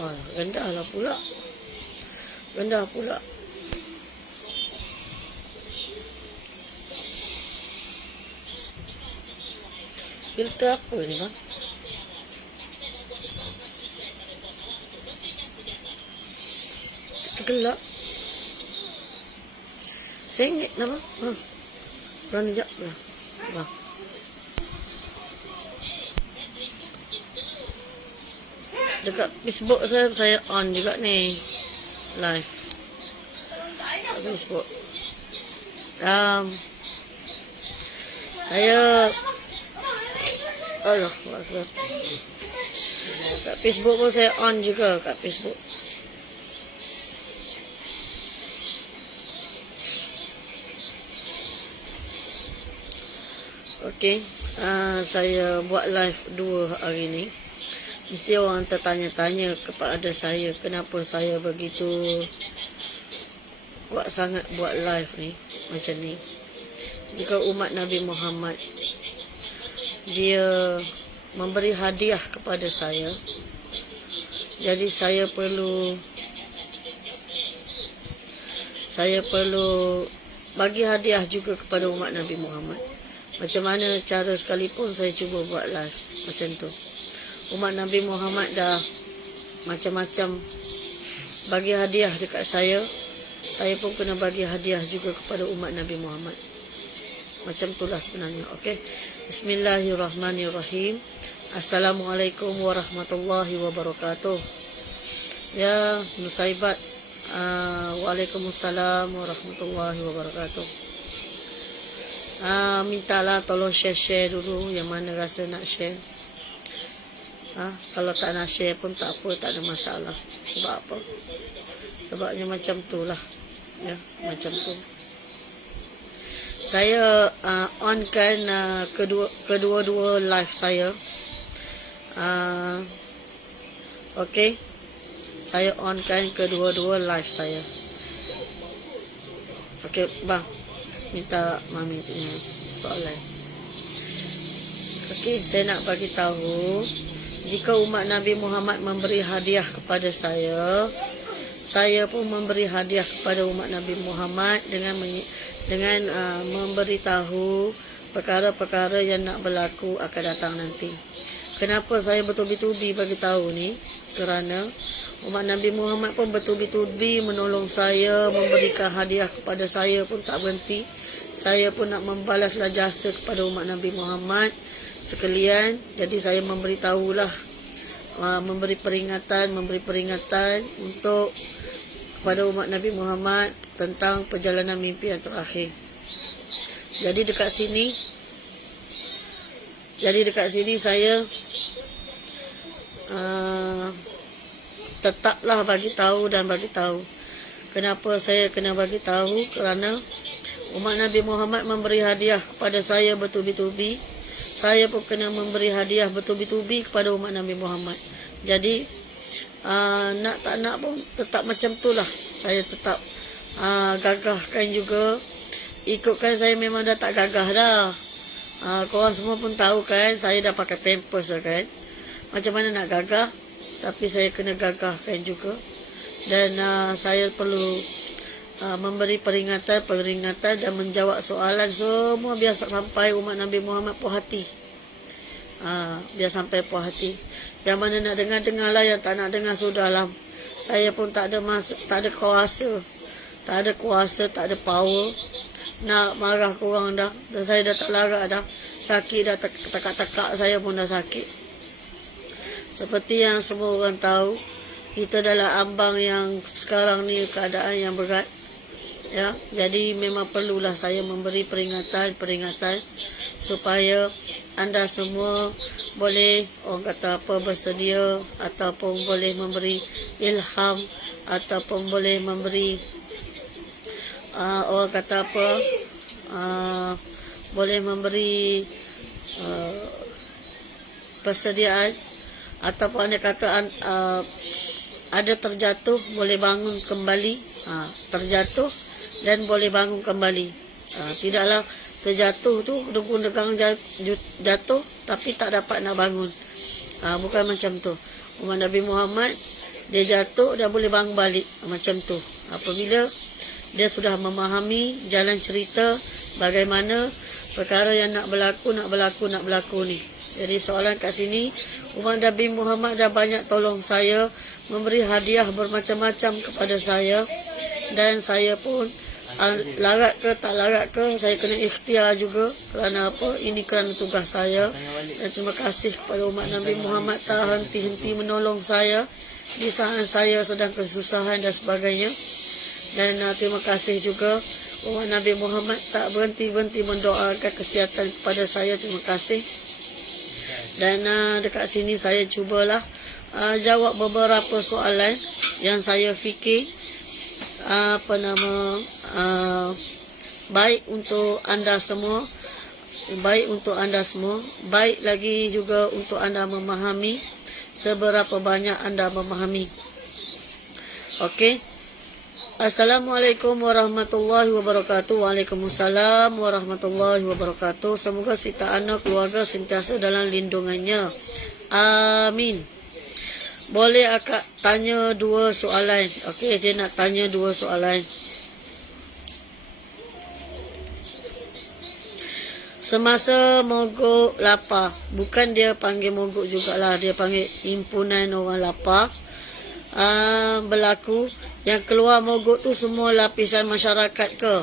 Rendah lah pula. Rendah pula. Filter apa ni bang? Tergelap. RM1 lah bang. Bang sekejap lah bang. Dekat Facebook saya on juga ni live dekat Facebook. Saya Allah Akbar. Kat Facebook pun saya on juga kat Facebook. Okey, saya buat live 2 hari ni. Mesti orang tertanya-tanya kepada saya kenapa saya begitu kuat sangat buat live ni macam ni. Jika umat Nabi Muhammad dia memberi hadiah kepada saya, jadi saya perlu bagi hadiah juga kepada umat Nabi Muhammad. Macam mana cara sekalipun saya cuba buat live macam tu. Umat Nabi Muhammad dah macam-macam bagi hadiah dekat saya pun kena bagi hadiah juga kepada umat Nabi Muhammad. Macam itulah sebenarnya. Okey. Bismillahirrahmanirrahim. Assalamualaikum warahmatullahi wabarakatuh. Ya, Nusaibat. Waalaikumsalam warahmatullahi wabarakatuh. Mintalah tolong share dulu yang mana rasa nak share. Kalau tak nak share pun tak apa, tak ada masalah. Sebab apa? Sebabnya macam tu lah. Ya, macam tu. Saya onkan kedua-dua live saya. Okey. Saya onkan kedua-dua live saya. Okey, bang. Minta mami punya soalan. Okey, saya nak bagi tahu, jika umat Nabi Muhammad memberi hadiah kepada saya pun memberi hadiah kepada umat Nabi Muhammad dengan memberitahu perkara-perkara yang nak berlaku akan datang nanti. Kenapa saya bertubi-tubi bagi tahu ni? Kerana umat Nabi Muhammad pun bertubi-tubi menolong saya, memberikan hadiah kepada saya pun tak berhenti. Saya pun nak membalaslah jasa kepada umat Nabi Muhammad sekalian. Jadi saya memberitahulah, memberi peringatan untuk kepada umat Nabi Muhammad tentang perjalanan mimpi yang terakhir. Jadi dekat sini saya tetaplah bagi tahu. Kenapa saya kena bagi tahu? Kerana umat Nabi Muhammad memberi hadiah kepada saya bertubi-tubi. Saya pun kena memberi hadiah bertubi-tubi kepada umat Nabi Muhammad. Jadi nak tak nak pun tetap macam itulah. Saya tetap gagahkan juga. Ikutkan saya memang dah tak gagah dah. Korang semua pun tahu kan, saya dah pakai pampers kan. Macam mana nak gagah, tapi saya kena gagahkan juga. Dan saya perlu memberi peringatan dan menjawab soalan semua biar sampai umat Nabi Muhammad puas hati. Biar sampai puas hati. Yang mana nak dengar lah, yang tak nak dengar sudahlah. Saya pun tak ada kuasa, tak ada power nak marah korang dah. Dan saya dah tak larat dah. Sakit dah, tekak-tekak saya pun dah sakit. Seperti yang semua orang tahu, kita dalam ambang yang sekarang ni keadaan yang berat. Ya, jadi memang perlulah saya memberi peringatan supaya anda semua boleh, orang kata apa, bersedia ataupun boleh memberi ilham ataupun boleh memberi orang kata apa, boleh memberi persediaan ataupun anda kata ada terjatuh boleh bangun kembali, terjatuh dan boleh bangun kembali. Tidaklah terjatuh tu degang jatuh tapi tak dapat nak bangun. Bukan macam tu. Umat Nabi Muhammad dia jatuh, dia boleh bangun balik. Macam tu. Apabila dia sudah memahami jalan cerita bagaimana perkara yang nak berlaku ni. Jadi soalan kat sini, umat Nabi Muhammad dah banyak tolong saya, memberi hadiah bermacam-macam kepada saya, dan saya pun larat ke tak larat ke, saya kena ikhtiar juga. Kerana apa? Ini kerana tugas saya. Dan terima kasih kepada umat Nabi Muhammad tak henti-henti menolong saya di saat saya sedang kesusahan dan sebagainya. Dan terima kasih juga umat Nabi Muhammad tak berhenti-henti mendoakan kesihatan kepada saya. Terima kasih. Dan dekat sini saya cubalah jawab beberapa soalan yang saya fikir baik untuk anda semua, baik lagi juga untuk anda memahami seberapa banyak anda memahami. Okey. Assalamualaikum warahmatullahi wabarakatuh. Waalaikumsalam warahmatullahi wabarakatuh. Semoga sita anak keluarga sentiasa dalam lindungannya. Amin. Boleh akak tanya 2 soalan? Okey, dia nak tanya 2 soalan. Semasa mogok lapar, bukan dia panggil mogok jugalah, dia panggil himpunan orang lapar, berlaku yang keluar mogok tu semua lapisan masyarakat ke?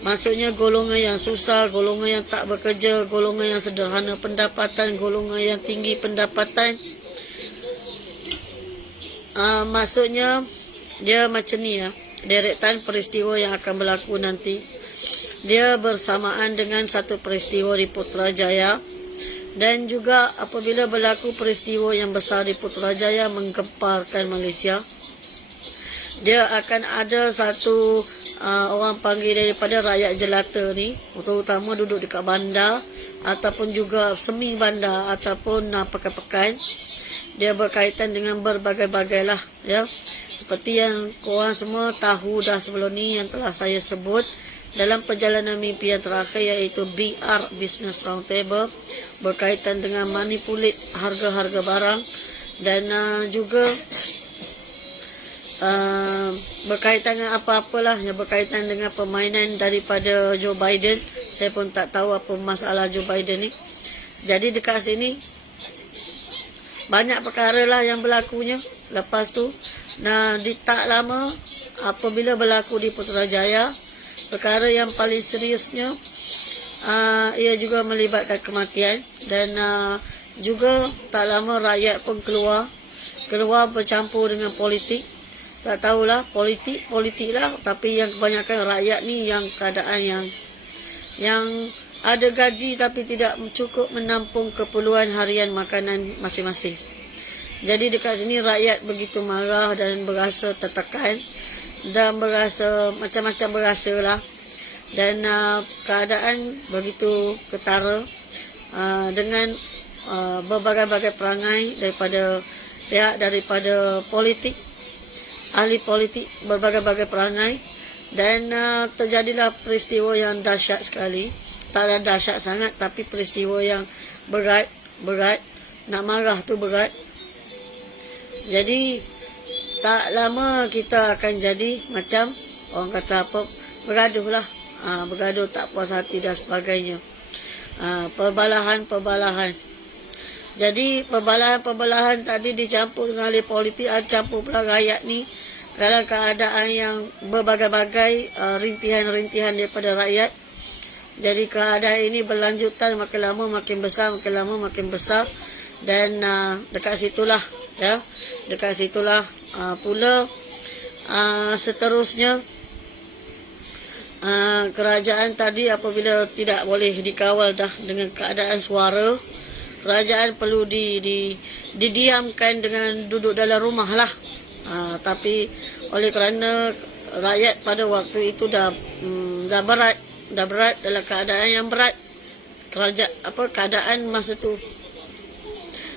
Maksudnya golongan yang susah, golongan yang tak bekerja, golongan yang sederhana pendapatan, golongan yang tinggi pendapatan. Maksudnya dia macam ni ya, deretan peristiwa yang akan berlaku nanti. Dia bersamaan dengan satu peristiwa di Putrajaya, dan juga apabila berlaku peristiwa yang besar di Putrajaya menggemparkan Malaysia, dia akan ada satu orang panggil daripada rakyat jelata ni, terutama duduk dekat bandar ataupun juga semi bandar ataupun pekan-pekan. Dia berkaitan dengan berbagai-bagai lah ya. Seperti yang korang semua tahu dah sebelum ni, yang telah saya sebut dalam perjalanan mimpi yang terakhir, iaitu BR, Business Roundtable, berkaitan dengan manipulate harga-harga barang, dan juga berkaitan dengan apa-apalah yang berkaitan dengan permainan daripada Joe Biden. Saya pun tak tahu apa masalah Joe Biden ni. Jadi dekat sini banyak perkara lah yang berlakunya. Lepas tu, di tak lama apabila berlaku di Putrajaya, perkara yang paling seriusnya ia juga melibatkan kematian, dan juga tak lama rakyat pun keluar bercampur dengan politik. Tak tahulah, politik lah, tapi yang kebanyakan rakyat ni yang keadaan yang ada gaji tapi tidak cukup menampung keperluan harian makanan masing-masing. Jadi dekat sini rakyat begitu marah dan berasa tertekan dan berasa macam-macam berasa lah. Dan keadaan begitu ketara dengan berbagai-bagai perangai daripada pihak daripada politik, ahli politik, berbagai-bagai perangai. Dan terjadilah peristiwa yang dahsyat sekali. Tak ada dahsyat sangat, tapi peristiwa yang berat. Nak marah tu berat. Jadi tak lama kita akan jadi macam orang kata apa, bergaduh lah. Bergaduh, tak puas hati dan sebagainya. Perbalahan. Jadi perbalahan tadi dicampur dengan ahli politik, campur pula rakyat ni dalam keadaan yang berbagai-bagai rintihan-rintihan daripada rakyat. Jadi keadaan ini berlanjutan, makin lama makin besar, dan dekat situlah ya, pula seterusnya kerajaan tadi apabila tidak boleh dikawal dah dengan keadaan suara, kerajaan perlu didiamkan dengan duduk dalam rumah lah. Tapi oleh kerana rakyat pada waktu itu dah berat dalam keadaan yang berat, keadaan masa tu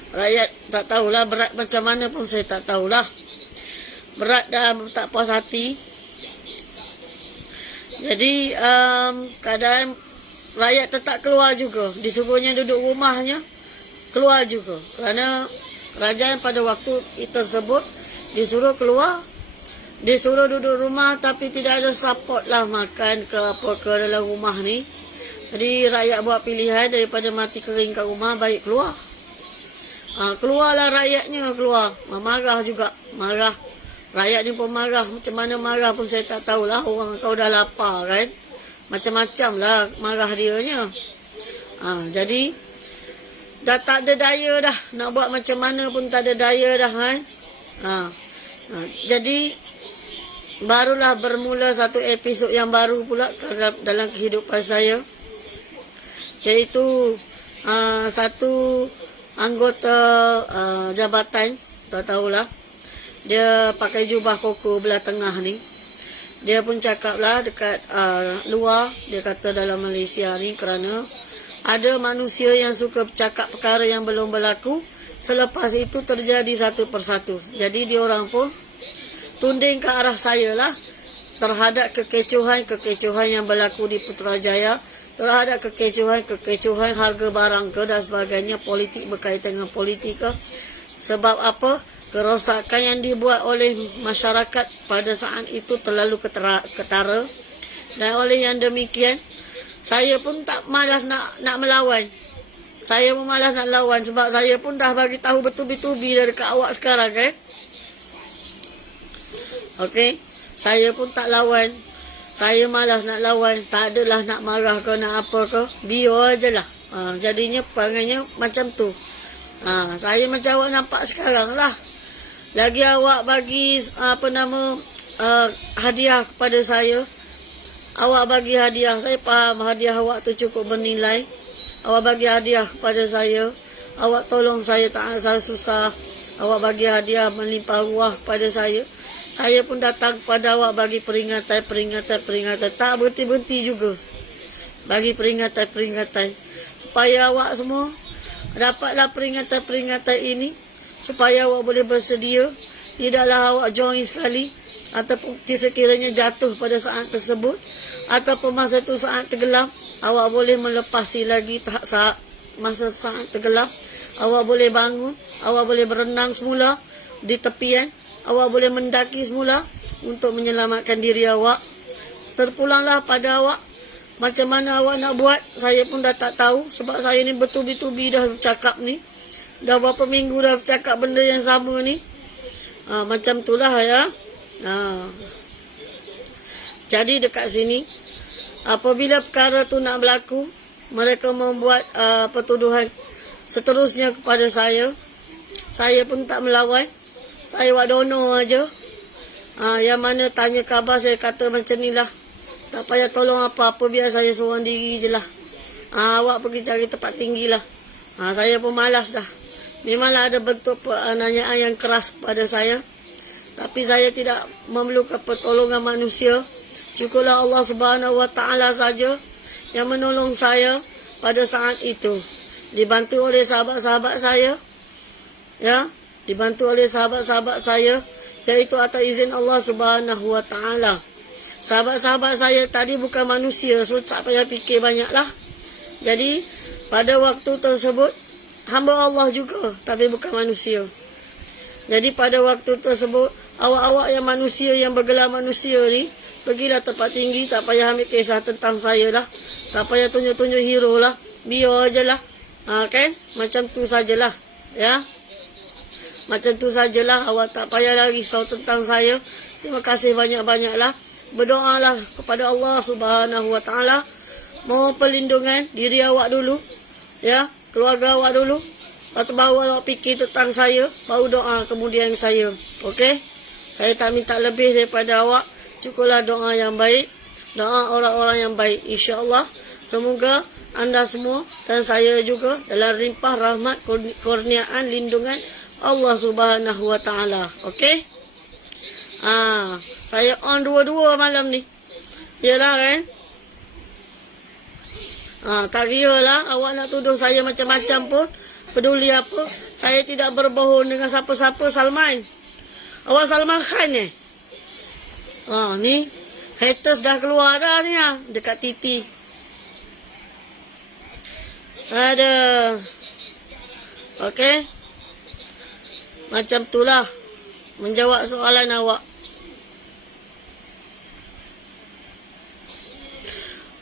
rakyat tak tahulah berat macam mana pun, saya tak tahulah. Berat dan tak puas hati. Jadi keadaan rakyat tetap keluar juga, disuruhnya duduk rumahnya keluar juga, kerana kerajaan pada waktu tersebut disuruh keluar, disuruh duduk rumah, tapi tidak ada support lah makan ke apa ke dalam rumah ni. Jadi rakyat buat pilihan daripada mati kering kat rumah, baik keluar. Keluarlah rakyatnya, keluar. Marah juga, marah. Rakyat ni pun marah, macam mana marah pun saya tak tahulah. Orang kau dah lapar kan, macam-macam lah marah dianya. Jadi dah tak ada daya dah, nak buat macam mana pun tak ada daya dah kan. Jadi barulah bermula satu episod yang baru pula dalam kehidupan saya, iaitu satu anggota jabatan, tak tahulah, dia pakai jubah koko belah tengah ni. Dia pun cakap lah dekat luar, dia kata dalam Malaysia ni kerana ada manusia yang suka bercakap perkara yang belum berlaku, selepas itu terjadi satu persatu. Jadi diorang pun tunding ke arah saya lah terhadap kekecohan yang berlaku di Putrajaya, terhadap kekecohan harga barang ke dan sebagainya, politik berkaitan dengan politik ke. Sebab apa? Kerosakan yang dibuat oleh masyarakat pada saat itu terlalu ketara, dan oleh yang demikian saya pun tak malas nak melawan. Saya pun malas nak lawan sebab saya pun dah bagi tahu betul-betul dah dekat awak sekarang kan. Okey, saya pun tak lawan. Saya malas nak lawan, tak adalah nak marah ke nak apa ke, biar je lah. Jadinya perangannya macam tu. Saya macam awak nampak sekarang lah. Lagi awak bagi hadiah kepada saya. Awak bagi hadiah, saya faham hadiah awak tu cukup bernilai. Awak bagi hadiah kepada saya, awak tolong saya tak asal susah. Awak bagi hadiah melimpah ruah kepada saya. Saya pun datang kepada awak bagi peringatan. Tak berhenti-berhenti juga bagi peringatan. Supaya awak semua dapatlah peringatan ini, supaya awak boleh bersedia. Tidaklah awak join sekali, ataupun sekiranya jatuh pada saat tersebut, ataupun masa itu saat tenggelam, awak boleh melepasi lagi masa saat tenggelam. Awak boleh bangun, awak boleh berenang semula di tepian, awak boleh mendaki semula untuk menyelamatkan diri awak. Terpulanglah pada awak. Macam mana awak nak buat, saya pun dah tak tahu. Sebab saya ni betul-betul dah bercakap ni, dah berapa minggu dah bercakap benda yang sama ni. Macam itulah ya. Jadi dekat sini, apabila perkara tu nak berlaku, mereka membuat pertuduhan seterusnya kepada saya. Saya pun tak melawan. Saya buat dono aja. Yang mana tanya khabar, saya kata macam ni lah. Tak payah tolong apa-apa, biar saya seorang diri je lah. Awak pergi cari tempat tinggi lah. Saya pun malas dah. Memanglah ada bentuk penanyaan yang keras kepada saya, tapi saya tidak memerlukan pertolongan manusia. Cukuplah Allah Subhanahu Wa Taala saja yang menolong saya pada saat itu. Dibantu oleh sahabat-sahabat saya, ya, dibantu oleh sahabat-sahabat saya, iaitu atas izin Allah Subhanahu Wa Taala. Sahabat-sahabat saya tadi bukan manusia, so tak payah fikir banyaklah. Jadi pada waktu tersebut hamba Allah juga, tapi bukan manusia. Jadi pada waktu tersebut, awak-awak yang manusia, yang bergelar manusia ni, pergilah tempat tinggi, tak payah ambil kisah tentang saya lah. Tak payah tunjuk-tunjuk hero lah. Biar je lah. Kan? Macam tu sajalah. Ya? Macam tu sajalah. Awak tak payahlah risau tentang saya. Terima kasih banyak-banyak lah. Berdoalah kepada Allah Subhanahu Wa Taala. Mohon perlindungan diri awak dulu. Ya? Keluarga awak dulu. Lepas tu baru awak fikir tentang saya, baru doa kemudian saya. Okey? Saya tak minta lebih daripada awak. Cukuplah doa yang baik, doa orang-orang yang baik. InsyaAllah semoga anda semua dan saya juga dalam limpah rahmat, kurniaan, lindungan Allah Subhanahu Wa Taala. Okey? Saya on dua-dua malam ni. Yalah kan? Tak kira lah awak nak tuduh saya macam-macam pun, peduli apa. Saya tidak berbohong dengan siapa-siapa. Salman, awak Salman Khan ni. Ni haters dah keluar dah ni dekat titi. Ada. Okey. Macam itulah. menjawab soalan awak.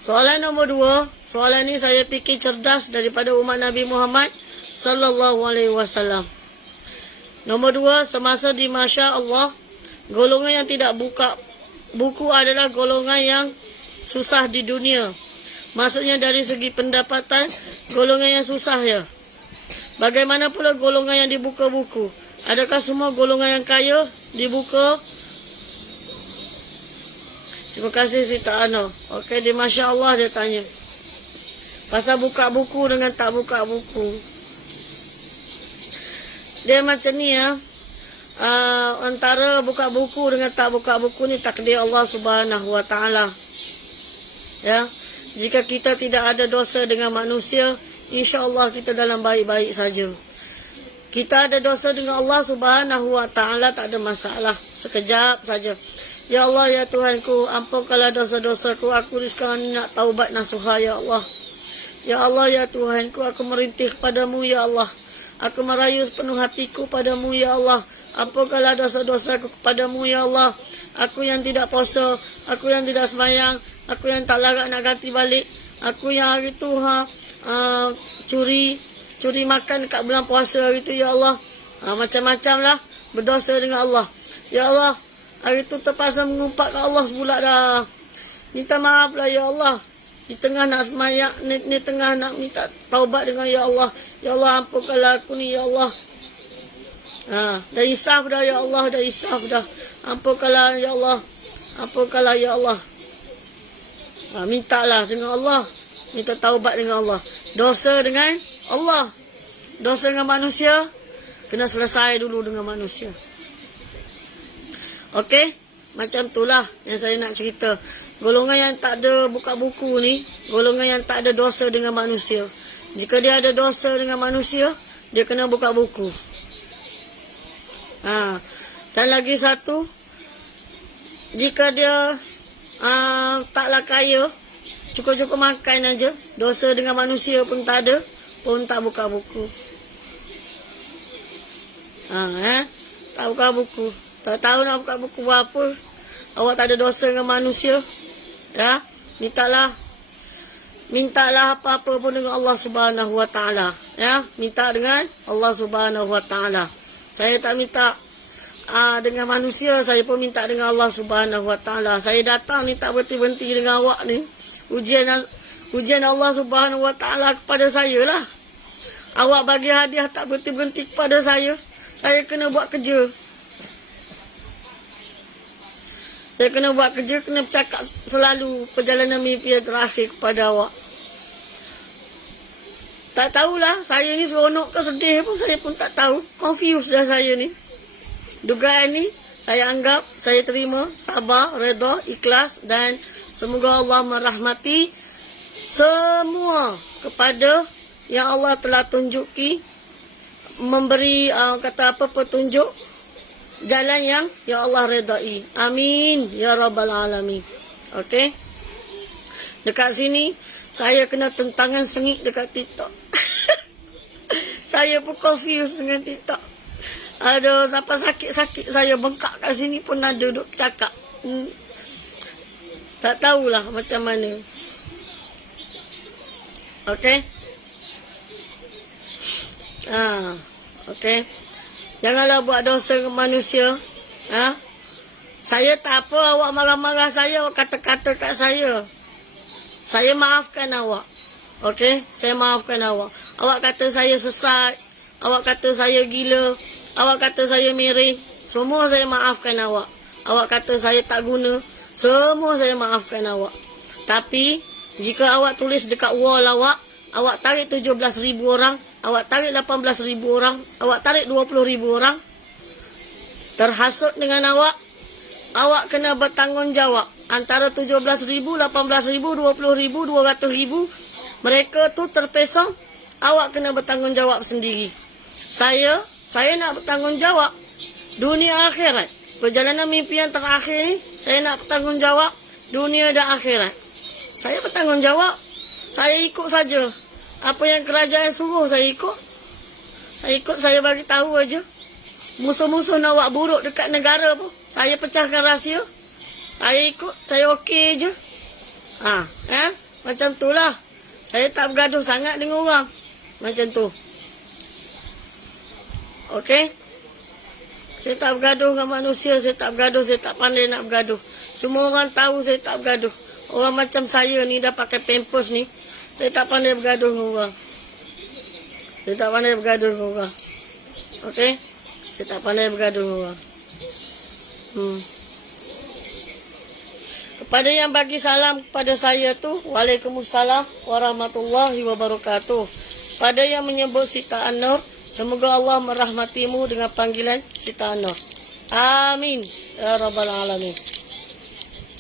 Soalan nombor 2, soalan ni saya fikir cerdas daripada umat Nabi Muhammad sallallahu alaihi wasallam. Nombor 2, semasa di Masya Allah, golongan yang tidak buka buku adalah golongan yang susah di dunia. Maksudnya dari segi pendapatan, golongan yang susah ya. Bagaimana pula golongan yang dibuka buku? Adakah semua golongan yang kaya dibuka? Terima kasih Siti Ana. Okey, di Masya Allah dia tanya. Pasal buka buku dengan tak buka buku. Dia macam ni ya. Antara buka buku dengan tak buka buku ni takdir Allah Subhanahu Wa Taala. Ya. Jika kita tidak ada dosa dengan manusia, insya-Allah kita dalam baik-baik saja. Kita ada dosa dengan Allah Subhanahu Wa Taala tak ada masalah. Sekejap saja. Ya Allah, ya Tuhanku, ampunkanlah dosa-dosaku. Aku ni sekarang nak taubat nasuha, ya Allah. Ya Allah, ya Tuhanku, aku merintih padamu, ya Allah. Aku merayu sepenuh hatiku padamu, ya Allah. Ampunkanlah dosa-dosaku kepadamu, ya Allah. Aku yang tidak puasa, aku yang tidak sembahyang, aku yang tak larat nak ganti balik. Aku yang hari tu curi makan dekat bulan puasa hari tu, ya Allah. Macam-macam lah berdosa dengan Allah. Ya Allah, hari tu terpaksa mengumpat ke Allah sebulat dah. Minta maaf lah ya Allah. Di tengah nak semayang, ni tengah nak minta taubat dengan ya Allah. Ya Allah, ampunkanlah aku ni ya Allah. Dah insaf dah ya Allah, dah insaf dah. Ampunkanlah ya Allah. Ampunkanlah ya Allah. Mintalah dengan Allah. Minta taubat dengan Allah. Dosa dengan Allah. Dosa dengan manusia, kena selesai dulu dengan manusia. Okey, macam itulah yang saya nak cerita. Golongan yang tak ada buka buku ni, golongan yang tak ada dosa dengan manusia. Jika dia ada dosa dengan manusia, dia kena buka buku. Dan lagi satu, jika dia taklah kaya, cukup-cukup makan aja, dosa dengan manusia pun tak ada, pun tak buka buku. Tak buka buku. Tak tahu nak buka buku apa. Awak tak ada dosa dengan manusia. Ya, mintalah apa-apa pun dengan Allah Subhanahu Wa Taala. Ya, minta dengan Allah Subhanahu Wa Taala. Saya tak minta dengan manusia, saya pun minta dengan Allah Subhanahu Wa Taala. Saya datang ni tak berhenti-berhenti dengan awak ni. Ujian Allah Subhanahu Wa Taala kepada saya lah. Awak bagi hadiah tak berhenti-berhenti kepada saya. Saya kena buat kerja. Saya kena buat kerja, kena bercakap selalu perjalanan mimpi yang terakhir kepada awak. Tak tahulah, saya ni seronok ke sedih pun saya pun tak tahu. Confused dah saya ni. Dugaan ni, saya anggap, saya terima, sabar, redha, ikhlas dan semoga Allah merahmati semua kepada yang Allah telah tunjuki, memberi petunjuk jalan yang ya Allah redai. Amin ya rabbal alamin. Okey. Dekat sini saya kena tentangan sengit dekat TikTok. Saya pun confused dengan TikTok. Aduh, sampai sakit-sakit saya bengkak kat sini pun ada duk cakap. Tak tahulah macam mana. Okey. Okey. Janganlah buat dosa dengan manusia. Saya tak apa awak marah-marah saya, awak kata-kata kat saya. Saya maafkan awak. Okey, saya maafkan awak. Awak kata saya sesat, awak kata saya gila, awak kata saya miring, semua saya maafkan awak. Awak kata saya tak guna, semua saya maafkan awak. Tapi jika awak tulis dekat wall awak tarik 17,000 orang, awak tarik 18,000 orang, awak tarik 20,000 orang terhasut dengan awak kena bertanggungjawab. Antara 17,000, 18,000, 20,000, 200,000, mereka tu terpesong, awak kena bertanggungjawab sendiri. Saya nak bertanggungjawab dunia akhirat. Perjalanan mimpi yang terakhir ni, saya nak bertanggungjawab dunia dan akhirat. Saya bertanggungjawab. Saya ikut saja. Apa yang kerajaan suruh saya ikut. Saya bagi tahu aja. musuh-musuh nak buat buruk dekat negara pun, saya pecahkan rahsia. Saya ikut, saya okey je. Macam tu lah. Saya tak bergaduh sangat dengan orang. Macam tu. Okey? Saya tak bergaduh dengan manusia, saya tak bergaduh, saya tak pandai nak bergaduh. Semua orang tahu saya tak bergaduh. Orang macam saya ni dah pakai pampers ni, saya tak pandai bergaduh dengan orang. Saya tak pandai bergaduh dengan orang. Okey? Saya tak pandai bergaduh dengan orang. Kepada yang bagi salam kepada saya tu, Waalaikumsalam warahmatullahi wabarakatuh. Pada yang menyebut Sita An-Nur, semoga Allah merahmatimu dengan panggilan Sita An-Nur. Amin. Ya Rabbal Alamin.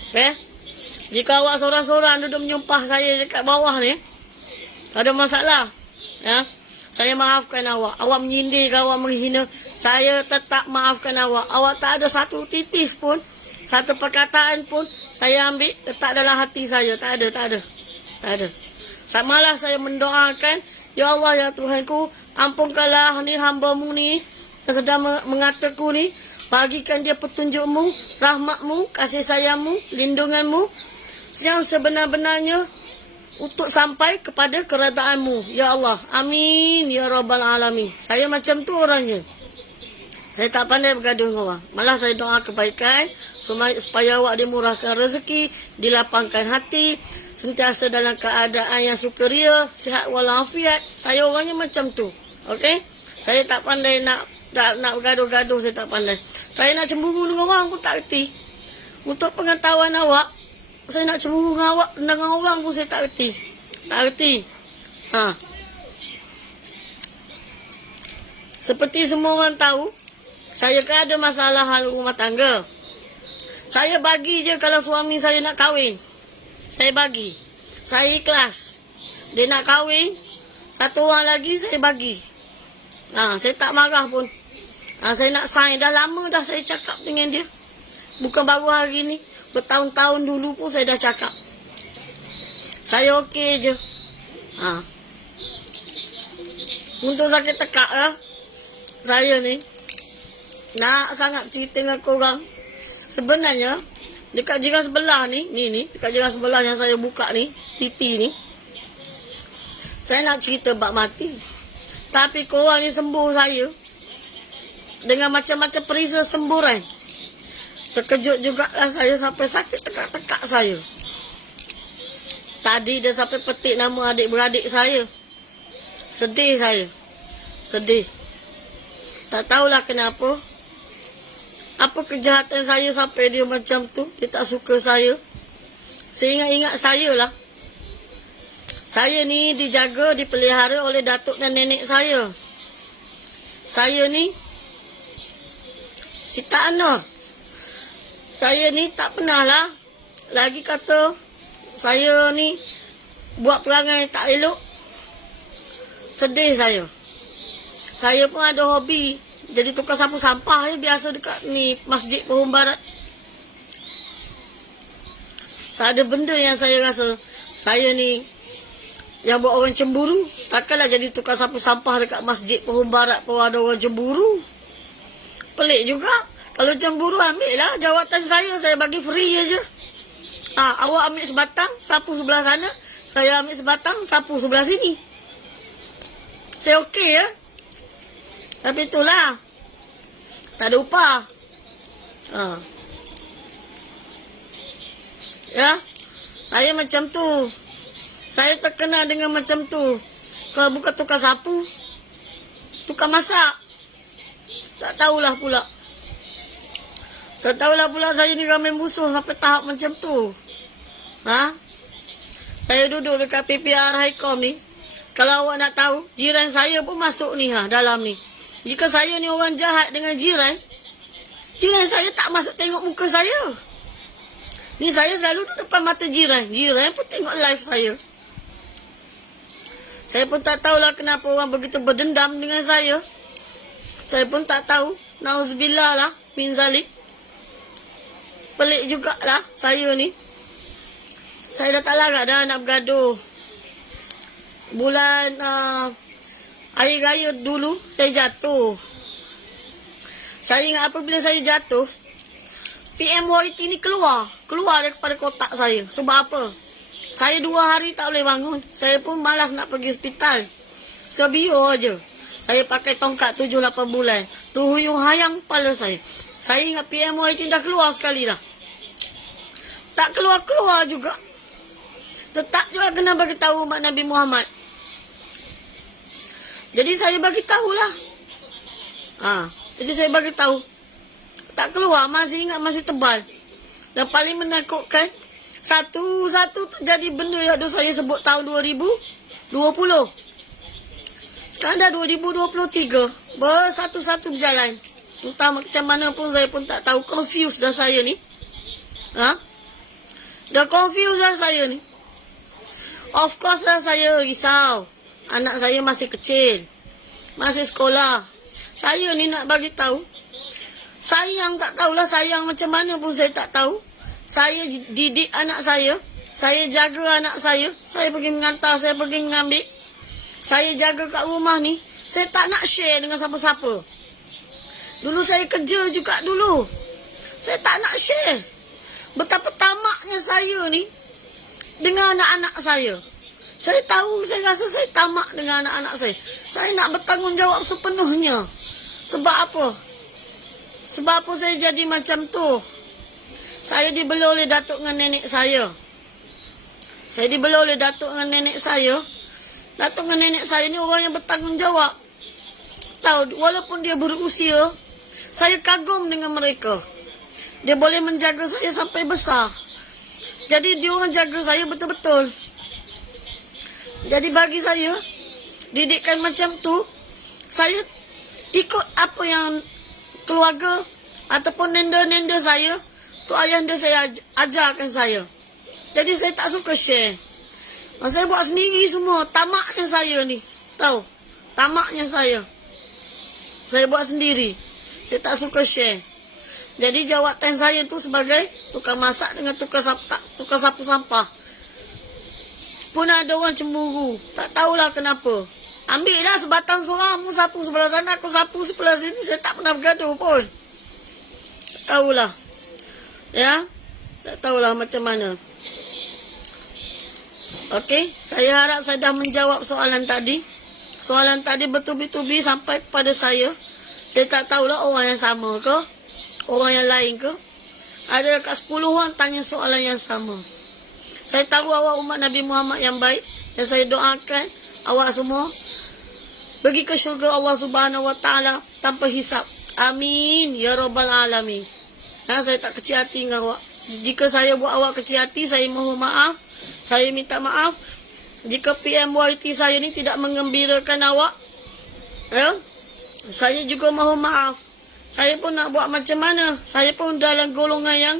Okay? Jika awak seorang-seorang duduk menyumpah saya dekat bawah ni, tak ada masalah. Ya? Saya maafkan awak. Awak menyindir, awak menghina, saya tetap maafkan awak. Awak tak ada satu titis pun, satu perkataan pun saya ambil letak dalam hati saya. Tak ada. Samalah saya mendoakan, ya Allah, ya Tuhanku, ampunkanlah ni hamba-Mu ni yang sedang mengataku ni. Bagikan dia petunjuk-Mu, rahmat-Mu, kasih sayang-Mu, lindungan-Mu yang sebenar-benarnya untuk sampai kepada keredaan-Mu. Ya Allah. Amin. Ya Rabbal Alamin. Saya macam tu orangnya. Saya tak pandai bergaduh dengan orang. Malah saya doa kebaikan supaya awak dimurahkan rezeki, dilapangkan hati, sentiasa dalam keadaan yang sukaria, sihat walafiat. Saya orangnya macam tu. Okey? Saya tak pandai nak bergaduh-gaduh, saya tak pandai. Saya nak cemburu dengan orang pun tak erti. Untuk pengetahuan awak, saya nak cemburu dengan orang pun saya tak erti. Tak erti. Seperti semua orang tahu, saya kan ada masalah hal rumah tangga. Saya bagi je kalau suami saya nak kahwin. Saya bagi. Saya ikhlas. Dia nak kahwin, satu orang lagi saya bagi. Saya tak marah pun. Saya nak sign. Dah lama dah saya cakap dengan dia. Bukan baru hari ni. Bertahun-tahun dulu pun saya dah cakap. Saya okey je. Untuk sakit tekak lah, saya ni nak sangat cerita dengan korang. Sebenarnya dekat jiran sebelah ni, dekat jiran sebelah yang saya buka ni, titi ni, saya nak cerita bab mati. Tapi korang ni sembuh saya dengan macam-macam perisa semburan. Terkejut jugalah saya sampai sakit tekak-tekak saya. Tadi dia sampai petik nama adik-beradik saya. Sedih saya. Sedih. Tak tahulah kenapa. Apa kejahatan saya sampai dia macam tu. Dia tak suka saya. Saya ingat saya lah. Saya ni dijaga, dipelihara oleh datuk dan nenek saya. Saya ni Sita An-Nur. Saya ni tak pernah lah lagi kata saya ni buat perangai tak elok. Sedih saya. Saya pun ada hobi jadi tukar sapu sampah biasa dekat ni Masjid Pohon Barat. Tak ada benda yang saya rasa saya ni yang buat orang cemburu. Takkanlah jadi tukar sapu sampah dekat Masjid Pohon Barat pun ada orang cemburu. Pelik juga. Kalau cemburu ambil lah jawatan saya bagi free je. Awak ambil sebatang sapu sebelah sana, saya ambil sebatang sapu sebelah sini. Saya okey ya. Tapi itulah, tak ada upah. Ya, saya macam tu. Saya terkenal dengan macam tu. Kalau bukan tukar sapu, tukar masak. Tak tahulah pula. Tak tahulah pula saya ni ramai musuh sampai tahap macam tu. Saya duduk dekat PPR Highcom ni. Kalau awak nak tahu, jiran saya pun masuk ni dalam ni. Jika saya ni orang jahat dengan jiran saya tak masuk tengok muka saya. Ni saya selalu duduk depan mata jiran. Jiran pun tengok live saya. Saya pun tak tahulah kenapa orang begitu berdendam dengan saya. Saya pun tak tahu. Nauzubillah lah min zalik. Pelik jugalah saya ni. Saya dah tak larat dah nak bergaduh. Bulan Hari Raya dulu saya jatuh. Saya ingat apabila saya jatuh, PMYT ni keluar daripada kotak saya. Sebab apa? Saya 2 hari tak boleh bangun. Saya pun malas nak pergi hospital. Sebio aja. Saya pakai tongkat 7-8 bulan. Tu huyung hayang kepala saya. Saya ingat PMYT dah keluar sekali dah. Tak keluar-keluar juga. Tetap juga kena bagi tahu umat Nabi Muhammad. Jadi saya bagi tahulah. Jadi saya bagi tahu. Tak keluar, masih ingat, masih tebal. Dan paling menakutkan, satu-satu terjadi benda yang saya sebut tahun 2020. Sekarang dah 2023. Bersatu-satu berjalan. Entah macam mana pun saya pun tak tahu. Confused dah saya ni. Dah confused dah saya ni. Of course dah saya risau. Anak saya masih kecil. Masih sekolah. Saya ni nak bagi tahu. Sayang tak tahulah, sayang macam mana pun saya tak tahu. Saya didik anak saya. Saya jaga anak saya. Saya pergi mengantar, saya pergi mengambil. Saya jaga kat rumah ni. Saya tak nak share dengan siapa-siapa. Dulu saya kerja juga dulu. Saya tak nak share. Betapa tamaknya saya ni dengan anak-anak saya. Saya tahu, saya rasa saya tamak dengan anak-anak saya. Saya nak bertanggungjawab sepenuhnya. Sebab apa? Sebab apa saya jadi macam tu? Saya dibela oleh datuk dengan nenek saya. Saya dibela oleh datuk dengan nenek saya. Datuk dengan nenek saya ni orang yang bertanggungjawab. Tahu, walaupun dia berusia, saya kagum dengan mereka. Dia boleh menjaga saya sampai besar. Jadi dia orang jaga saya betul-betul. Jadi bagi saya, didikan macam tu, saya ikut apa yang keluarga ataupun nenda-nenda saya, tu ayahanda saya ajarkan saya. Jadi saya tak suka share. Saya buat sendiri semua. Tamaknya saya ni. Tahu? Tamaknya saya. Saya buat sendiri. Saya tak suka share. Jadi jawatan saya tu sebagai tukang masak dengan tukang sapu sampah. Pun ada orang cemburu. Tak tahulah kenapa. Ambil lah sebatang seorang. Mu sapu sebelah sana, aku sapu sebelah sini. Saya tak pernah bergaduh pun. Tak tahulah. Ya? Tak tahulah macam mana. Okey. Saya harap saya dah menjawab soalan tadi. Soalan tadi bertubi-tubi sampai kepada saya. Saya tak tahulah orang yang sama ke? Orang yang lain ke? Ada dekat 10 orang tanya soalan yang sama. Saya tahu awak umat Nabi Muhammad yang baik. Dan saya doakan awak semua pergi ke syurga Allah Subhanahu Wa Taala tanpa hisap. Amin. Ya Rabbal Alamin. Saya tak kecil hati dengan awak. Jika saya buat awak kecil hati, saya mohon maaf. Saya minta maaf. Jika PMYT saya ni tidak mengembirakan awak, saya juga mohon maaf. Saya pun nak buat macam mana. Saya pun dalam golongan yang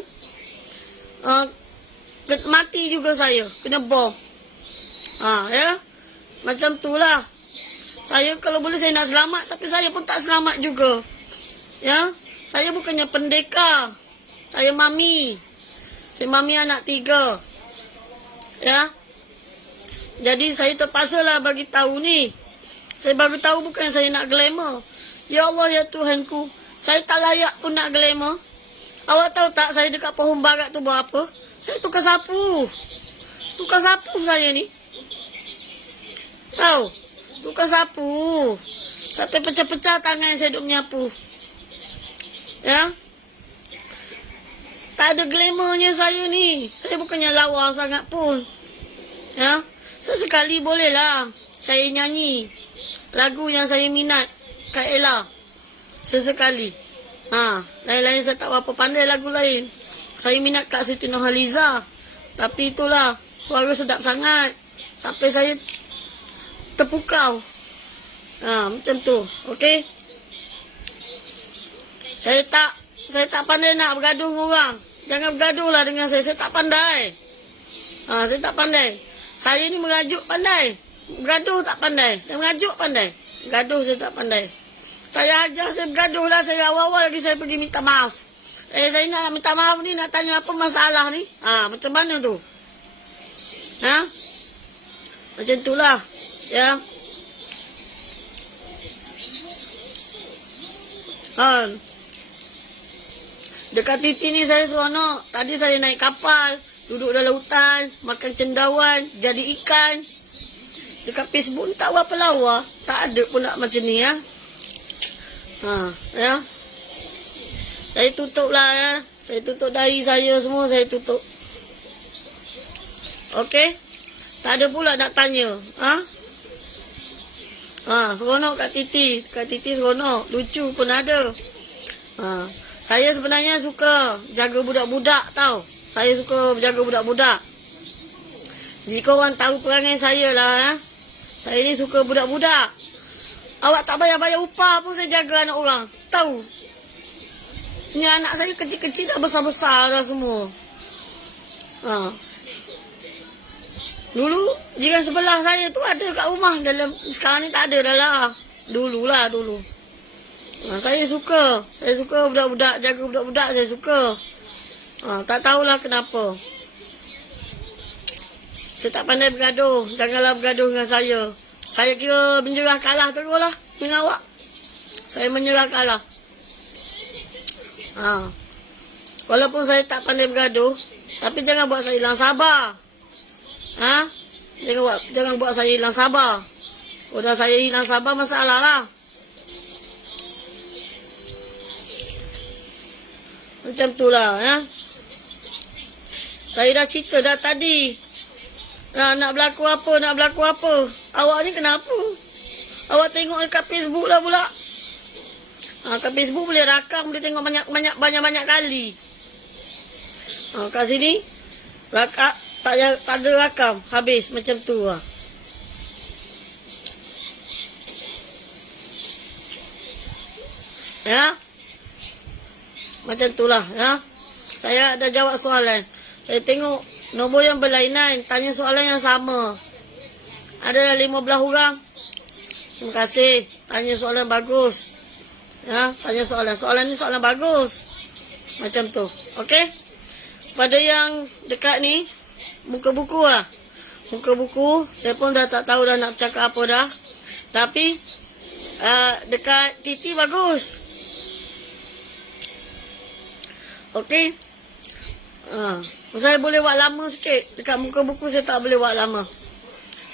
mati juga saya. Kena bom. Ya. Macam tu lah. Saya kalau boleh saya nak selamat. Tapi saya pun tak selamat juga. Ya. Saya bukannya pendekar. Saya mami. Saya mami anak 3. Ya. Jadi saya terpaksa lah bagi tahu ni. Saya bagi tahu bukan saya nak glamour. Ya Allah ya Tuhanku. Saya tak layak pun nak glamour. Awak tahu tak saya dekat pohon barat tu buat apa? Saya tukar sapu. Tukar sapu saya ni. Tahu? Tukar sapu. Sampai pecah-pecah tangan saya duk menyapu. Ya? Tak ada glamournya saya ni. Saya bukannya lawa sangat pun. Ya? Sesekali bolehlah saya nyanyi lagu yang saya minat. Kak Ella. Sesekali. Lain-lain saya tak berapa pandai lagu lain. Saya minat Kak Siti Nurhaliza. Tapi itulah, suara sedap sangat. Sampai saya terpukau. Macam tu. Okey. Saya tak pandai nak bergaduh dengan orang. Jangan bergaduhlah dengan saya. Saya tak pandai. Saya tak pandai. Saya ni mengajuk pandai. Bergaduh tak pandai. Saya mengajuk pandai. Gaduh saya tak pandai. Saya ajar, saya bergaduh lah. Saya awal-awal lagi saya pergi minta maaf. Saya nak minta maaf ni, nak tanya apa masalah ni. Macam mana tu? Macam itulah. Ya. Dekat Titi ni saya seronok. Tadi saya naik kapal, duduk dalam hutan, makan cendawan, jadi ikan. Dekat Facebook ni tak berapa lawa. Tak ada pula macam ni ya. Ya. Saya tutup lah ya. Saya tutup dahi saya semua, saya tutup. Okey. Tak ada pula nak tanya. Seronok kat Titi. Kat Titi seronok. Lucu pun ada. Saya sebenarnya suka jaga budak-budak tau. Saya suka jaga budak-budak. Jika orang tahu perangai saya lah. Saya ni suka budak-budak. Awak tak bayar-bayar upah pun saya jaga anak orang. Tahu? Ni anak saya kecil-kecil dah besar-besar dah semua. Dulu jiran sebelah saya tu ada kat rumah dalam. Sekarang ni tak ada dah lah. Dulu. Saya suka budak-budak, jaga budak-budak saya suka. Tak tahulah kenapa. Saya tak pandai bergaduh. Janganlah bergaduh dengan saya. Saya kira menyerah kalah teruslah dengan awak. Saya menyerah kalah. Walaupun saya tak pandai bergaduh, tapi jangan buat saya hilang sabar. Jangan buat saya hilang sabar. Udah saya hilang sabar, masalah lah. Macam tu lah ya. Saya dah cerita dah tadi. Nak berlaku apa. Awak ni kenapa? Awak tengok dekat Facebook lah pula. Kat Facebook boleh rakam, boleh tengok banyak-banyak kali. Kat sini rakam, tak ada rakam. Habis macam tu lah. Ya. Macam tu lah ya. Saya dah jawab soalan. Saya tengok nombor yang berlainan, tanya soalan yang sama. Ada 15 orang. Terima kasih. Tanya soalan bagus. Ya, tanya soalan ni soalan bagus. Macam tu. Okey? Pada yang dekat ni, muka buku lah. Muka buku, saya pun dah tak tahu dah nak cakap apa dah. Tapi dekat Titi bagus. Okey? Saya boleh buat lama sikit. Dekat muka buku saya tak boleh buat lama.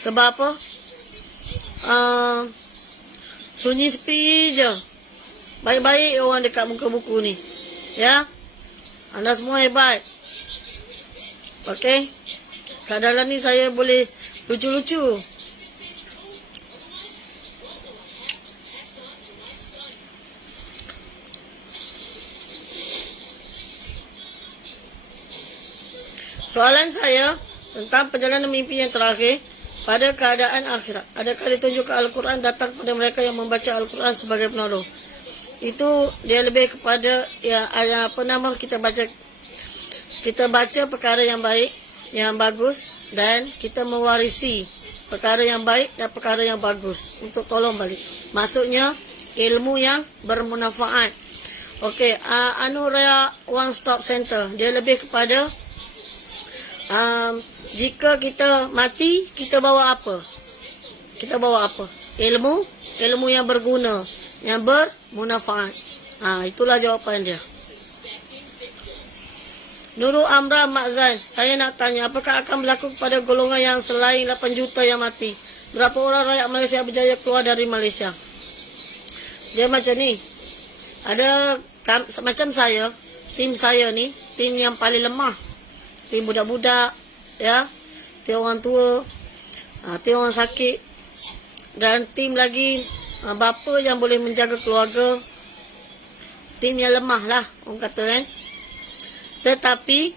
Sebab apa? Sunyi sepi je. Baik-baik orang dekat muka buku ni. Ya? Anda semua hebat. Okey? Kat dalam ni saya boleh lucu-lucu. Soalan saya tentang perjalanan mimpi yang terakhir pada keadaan akhirat. Adakah ditunjukkan Al-Quran datang kepada mereka yang membaca Al-Quran sebagai penolong? Itu dia lebih kepada kita baca perkara yang baik, yang bagus, dan kita mewarisi perkara yang baik dan perkara yang bagus untuk tolong balik. Maksudnya ilmu yang bermanfaat. Okey, Anuria One Stop Center dia lebih kepada jika kita mati, kita bawa apa? Kita bawa apa? Ilmu yang berguna, yang bermanfaat. Itulah jawapan dia. Nurul Amra Makzan, saya nak tanya, apakah akan berlaku kepada golongan yang selain 8 juta yang mati? Berapa orang rakyat Malaysia berjaya keluar dari Malaysia? Dia macam ni. Ada macam saya, tim saya ni, tim yang paling lemah. Tim budak-budak, ya, tim orang tua, tim orang sakit, dan tim lagi bapa yang boleh menjaga keluarga. Tim yang lemah lah, orang kata kan. Tetapi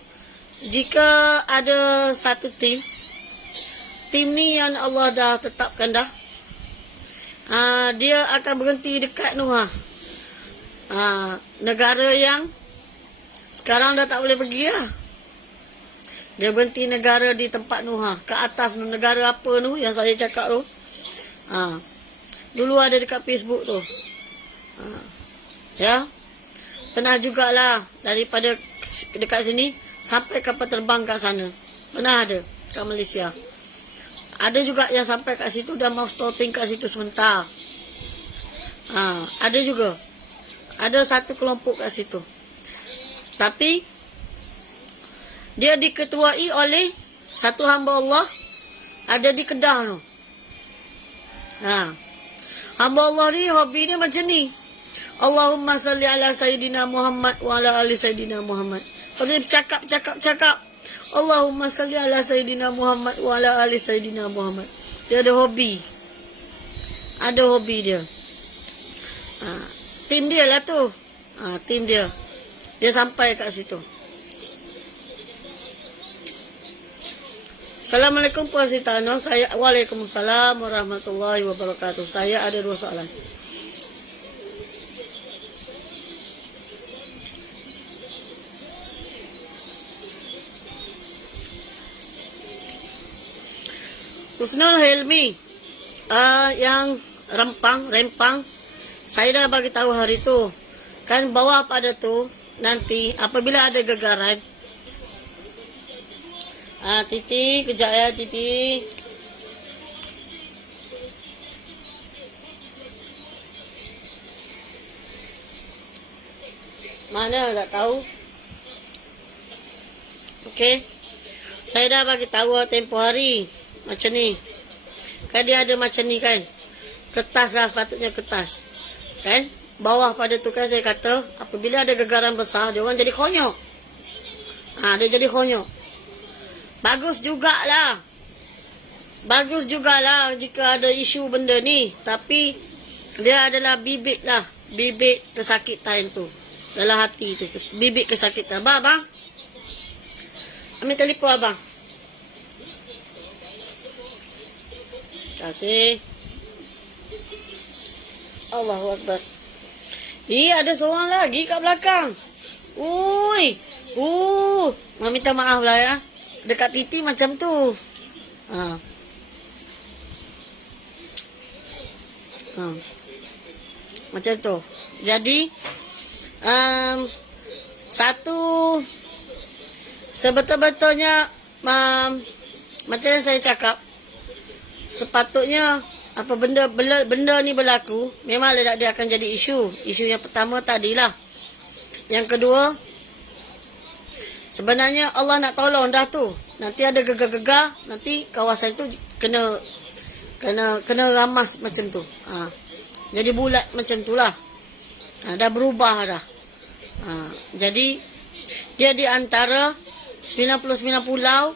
jika ada satu tim ni yang Allah dah tetapkan dah, dia akan berhenti dekat Nuha, negara yang sekarang dah tak boleh pergi lah. Dia berhenti negara di tempat Nuha. Ke atas negara apa tu yang saya cakap tu. Dulu ada dekat Facebook tu. Ya. Pernah jugalah daripada dekat sini sampai kapal terbang kat sana. Pernah ada kat Malaysia. Ada juga yang sampai kat situ dan mau starting kat situ sebentar. Ada juga. Ada satu kelompok kat situ. Tapi dia diketuai oleh satu hamba Allah ada di Kedah tu. Hamba Allah ni hobi dia macam ni. Allahumma salli ala Sayyidina Muhammad wa ala ali Sayyidina Muhammad. Dia cakap. Allahumma salli ala Sayyidina Muhammad wa ala ali Sayyidina Muhammad. Dia ada hobi. Ada hobi dia. Tim dia lah tu. Tim dia. Dia sampai kat situ. Assalamualaikum Puan Sitano. Waalaikumsalam warahmatullahi wabarakatuh. Saya ada 2 soalan. Husnul Hilmi, yang rempang, saya dah bagi tahu hari tu. Kan bawah pada tu nanti apabila ada gegaran. Titi, kejap ya Titi. Mana tak tahu. Okey. Saya dah bagi tahu tempoh hari macam ni. Kan dia ada macam ni kan. Kertas lah, sepatutnya kertas. Kan? Bawah pada tu kan saya kata apabila ada gegaran besar dia orang jadi konyok. Dia jadi konyok. Bagus jugalah jika ada isu benda ni. Tapi dia adalah bibit kesakitan tu dalam hati tu. Bibit kesakitan. Abang ambil telefon abang. Terima kasih. Allahu Akbar. Ada seorang lagi kat belakang. Minta maaf lah ya. Dekat Titi macam tu. Macam tu. Jadi satu sebetul-betulnya macam yang saya cakap, sepatutnya apa benda ni berlaku, memang dia akan jadi isu. Isu yang pertama tadilah. Yang kedua, sebenarnya Allah nak tolong dah tu. Nanti ada gegar-gegar, nanti kawasan tu kena ramas macam tu. Jadi bulat macam tu lah. Dah berubah dah. Jadi dia di antara 99 pulau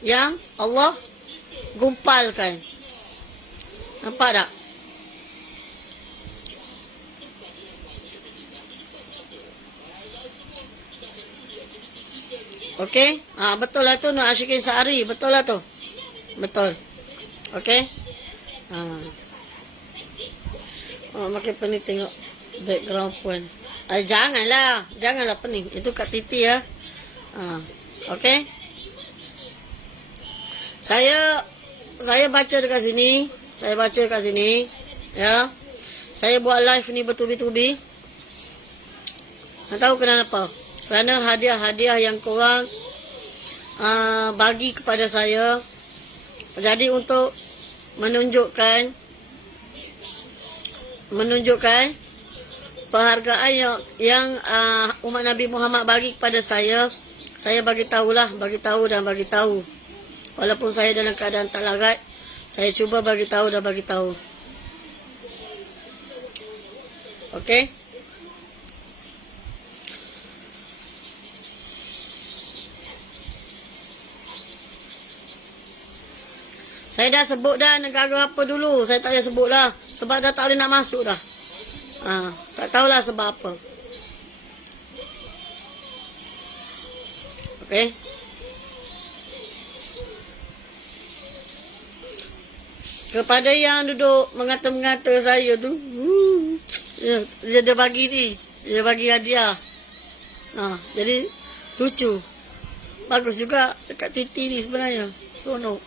yang Allah gumpalkan. Nampak tak? Okey? Betul lah tu Nur Ashikin Sa'ari. Betul lah tu. Betul. Okey? Makin pening tengok background pun. Janganlah pening. Itu kat Titi ya. Okey? Saya baca dekat sini. Ya. Saya buat live ni bertubi-tubi. Tak tahu kenapa. Kerana hadiah-hadiah yang korang bagi kepada saya. Jadi untuk menunjukkan penghargaan yang umat Nabi Muhammad bagi kepada saya bagi tahu. Walaupun saya dalam keadaan tak larat, saya cuba bagi tahu. Okey? Saya dah sebut dah negara apa dulu. Saya tak payah sebut dah. Sebab dah tak boleh nak masuk dah. Tak tahulah sebab apa. Okey. Kepada yang duduk mengata-mengata saya tu. Dia bagi ni. Dia bagi hadiah. Jadi lucu. Bagus juga dekat Titi ni sebenarnya. Seronok.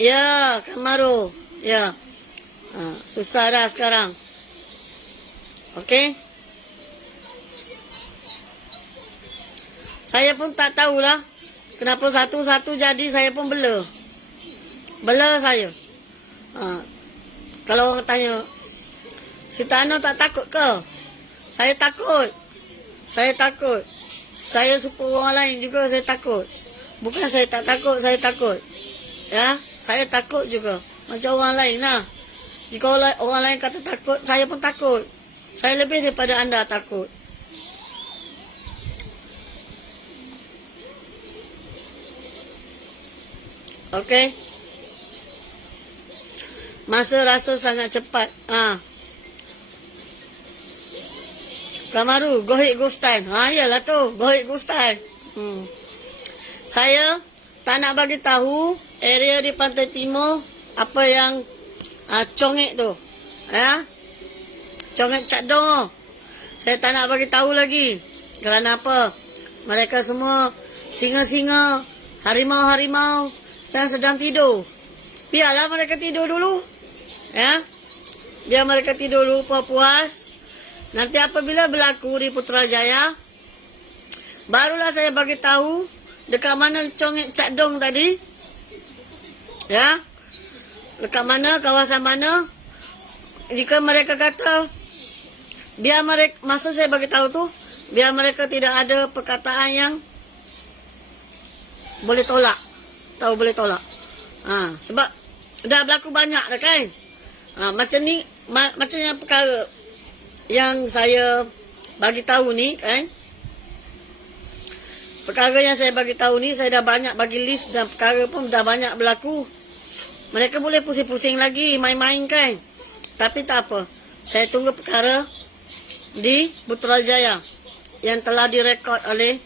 Ya, Kamaru. Ya. Susah dah sekarang. Okey. Saya pun tak tahulah kenapa satu-satu jadi saya pun bela saya. Kalau orang tanya, Sitano tak takut ke? Saya takut. Saya takut. Saya suka orang lain juga saya takut. Bukan saya tak takut, saya takut. Ya, saya takut juga. Macam orang lain lah. Jika orang lain kata takut, saya pun takut. Saya lebih daripada anda takut. Okey. Masa rasa sangat cepat. Kamaru, gohik gustan. Yalah tu, gohik gustan. Saya tak nak bagi tahu area di Pantai Timur apa yang congek tu. Ya. Congek Cador. Saya tak nak bagi tahu lagi. Kerana apa? Mereka semua singa-singa, harimau-harimau dan sedang tidur. Biarlah mereka tidur dulu. Ya. Biar mereka tidur dulu puas-puas. Nanti apabila berlaku di Putrajaya, barulah saya bagi tahu dekat mana Congek Cak Dong tadi. Ya. Dekat mana, kawasan mana. Jika mereka kata, biar mereka, masa saya bagi tahu tu, biar mereka tidak ada perkataan yang boleh tolak. Tahu boleh tolak. Sebab dah berlaku banyak dah kan. Macam ni, macam yang perkara yang saya bagi tahu ni kan. Perkara yang saya bagi tahu ni, saya dah banyak bagi list dan perkara pun dah banyak berlaku. Mereka boleh pusing-pusing lagi, main-main kan. Tapi tak apa. Saya tunggu perkara di Putrajaya yang telah direkod oleh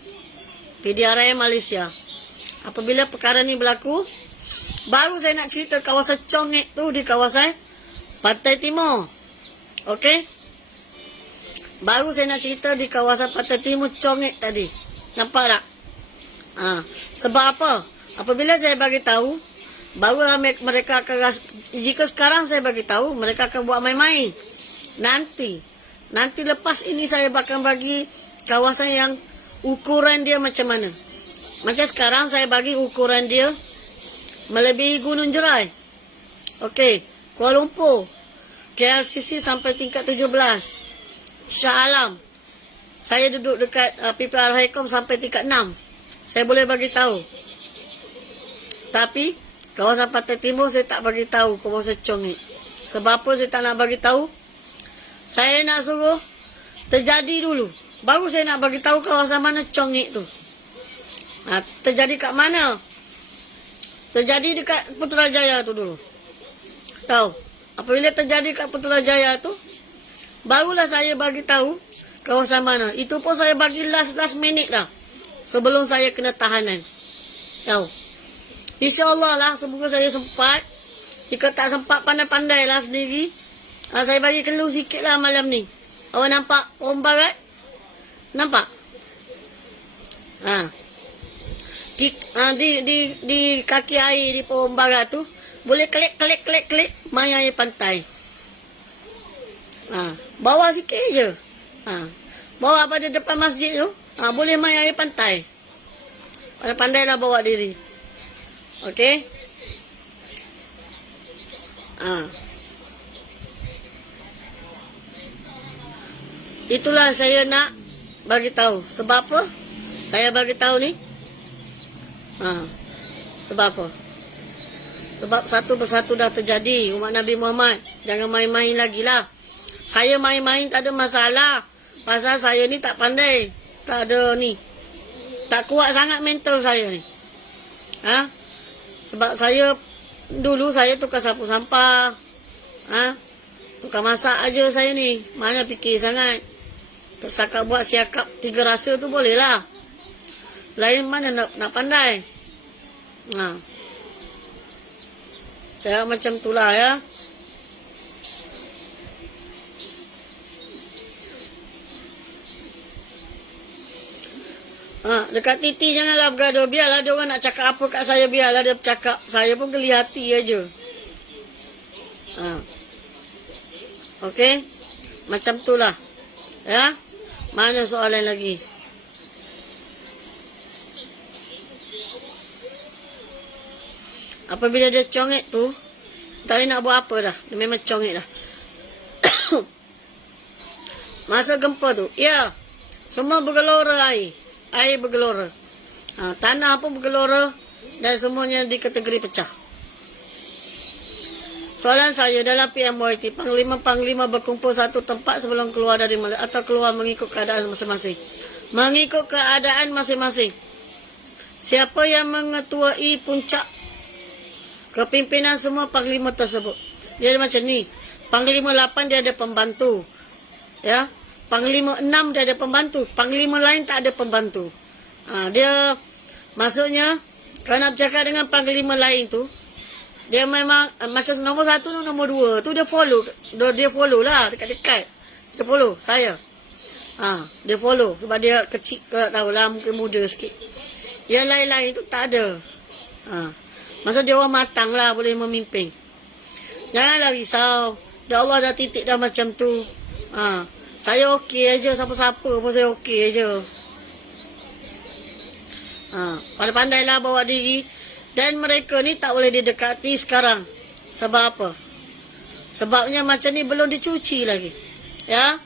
PDRM Malaysia. Apabila perkara ni berlaku, baru saya nak cerita kawasan Congek tu di kawasan Pantai Timur. Okey? Baru saya nak cerita di kawasan Pantai Timur Congek tadi. Nampak tak? Sebab apa? Apabila saya bagi tahu, barulah mereka akan rasa, jika sekarang saya bagi tahu, mereka akan buat main-main. Nanti lepas ini saya akan bagi kawasan yang ukuran dia macam mana. Macam sekarang saya bagi ukuran dia melebihi Gunung Jerai. Okey, Kuala Lumpur, KLCC sampai tingkat 17. Shah Alam, saya duduk dekat PPR Highcom sampai tingkat 6. Saya boleh bagi tahu. Tapi kawasan Pantai Timur saya tak bagi tahu kawasan Congek. Sebab apa saya tak nak bagi tahu? Saya nak suruh terjadi dulu. Baru saya nak bagi tahu kawasan mana Congek tu. Terjadi kat mana? Terjadi dekat Putrajaya tu dulu. Tahu? Apabila terjadi kat Putrajaya tu, barulah saya bagi tahu kawasan mana. Itu pun saya bagi last minute dah. Sebelum saya kena tahanan. Tahu? InsyaAllah lah, semoga saya sempat. Jika tak sempat, pandai-pandai lah sendiri. Saya bagi keluh sikit lah malam ni. Awak nampak pohon barat? Nampak? Di kaki air di pohon barat tu, boleh klik main air pantai. Bawa sikit je. Bawa pada depan masjid tu, boleh main air pantai. Pandai-pandailah bawa diri. Okey? Itulah saya nak bagi tahu. Sebab apa? Saya bagi tahu ni. Sebab apa? Sebab satu persatu dah terjadi. Umat Nabi Muhammad, jangan main-main lagi lah. Saya main-main tak ada masalah. Pasal saya ni tak pandai. Tak ada ni. Tak kuat sangat mental saya ni. Sebab saya dulu saya tukar sapu sampah. Tukar masak aja saya ni. Mana fikir sangat. Setakat buat siakap 3 rasa tu boleh lah. Lain mana nak pandai. Saya macam tu lah ya. Dekat Titi janganlah bergaduh. Biarlah dia orang nak cakap apa kat saya. Biarlah dia bercakap. Saya pun geli hati aja. Okey. Macam tu lah. Ya. Mana soalan lagi? Apabila dia congek tu, tak boleh nak buat apa dah. Dia memang congek dah. Masa gempa tu, ya, semua bergelora air. Air bergelora. Tanah pun bergelora dan semuanya di kategori pecah. Soalan saya, dalam PMYT, panglima-panglima berkumpul satu tempat sebelum keluar dari Malaysia atau keluar mengikut keadaan masing-masing? Mengikut keadaan masing-masing. Siapa yang mengetuai puncak kepimpinan semua panglima tersebut? Dia ada macam ni. Panglima 8 dia ada pembantu. Ya. Panglima 6 dia ada pembantu. Panglima lain tak ada pembantu. Dia maksudnya kalau nak bercakap dengan panglima lain tu, dia memang macam nombor 1 dan nombor 2 tu dia follow. Dia follow lah dekat-dekat. Dia follow saya. Dia follow sebab dia kecil ke tahulah, mungkin muda sikit. Yang lain-lain tu tak ada. Maksud dia orang matang lah, boleh memimpin. Janganlah risau. Dah Allah dah titik dah macam tu. Saya okey aja, siapa-siapa pun saya okey aja. Pandai-pandailah bawa diri. Dan mereka ni tak boleh didekati sekarang. Sebab apa? Sebabnya macam ni belum dicuci lagi. Ya?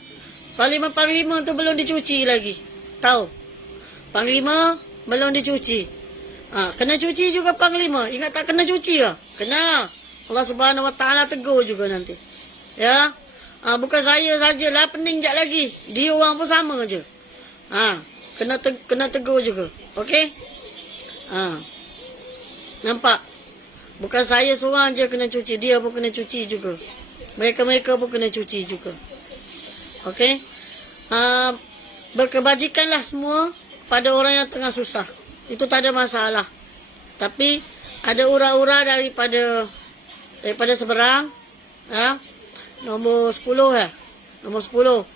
Panglima-panglima tu belum dicuci lagi. Tahu? Panglima belum dicuci. Kena cuci juga panglima. Ingat tak kena cuci ke? Kena. Allah Subhanahu Wa Taala tegur juga nanti. Ya? Bukan saya sajalah pening jap lagi. Dia orang pun sama je. Kena tegur juga. Okey? Nampak? Bukan saya seorang je kena cuci. Dia pun kena cuci juga. Mereka-mereka pun kena cuci juga. Okey? Berkebajikanlah semua pada orang yang tengah susah. Itu tak ada masalah. Tapi ada ura-ura daripada seberang. Nombor 10 lah. Nombor 10.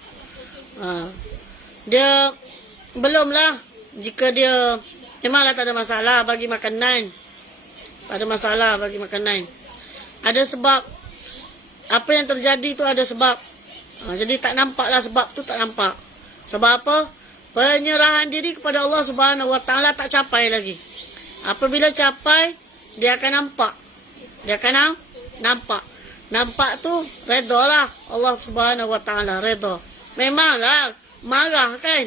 Dia belumlah. Jika dia memanglah tak ada masalah bagi makanan. Ada masalah bagi makanan. Ada sebab. Apa yang terjadi tu ada sebab. Jadi tak nampaklah sebab tu tak nampak. Sebab apa? Penyerahan diri kepada Allah Subhanahu Wa Taala tak capai lagi. Apabila capai, dia akan nampak. Dia akan nampak. Nampak tu redha lah. Allah Subhanahu Wa Taala redha. Memanglah marah kan?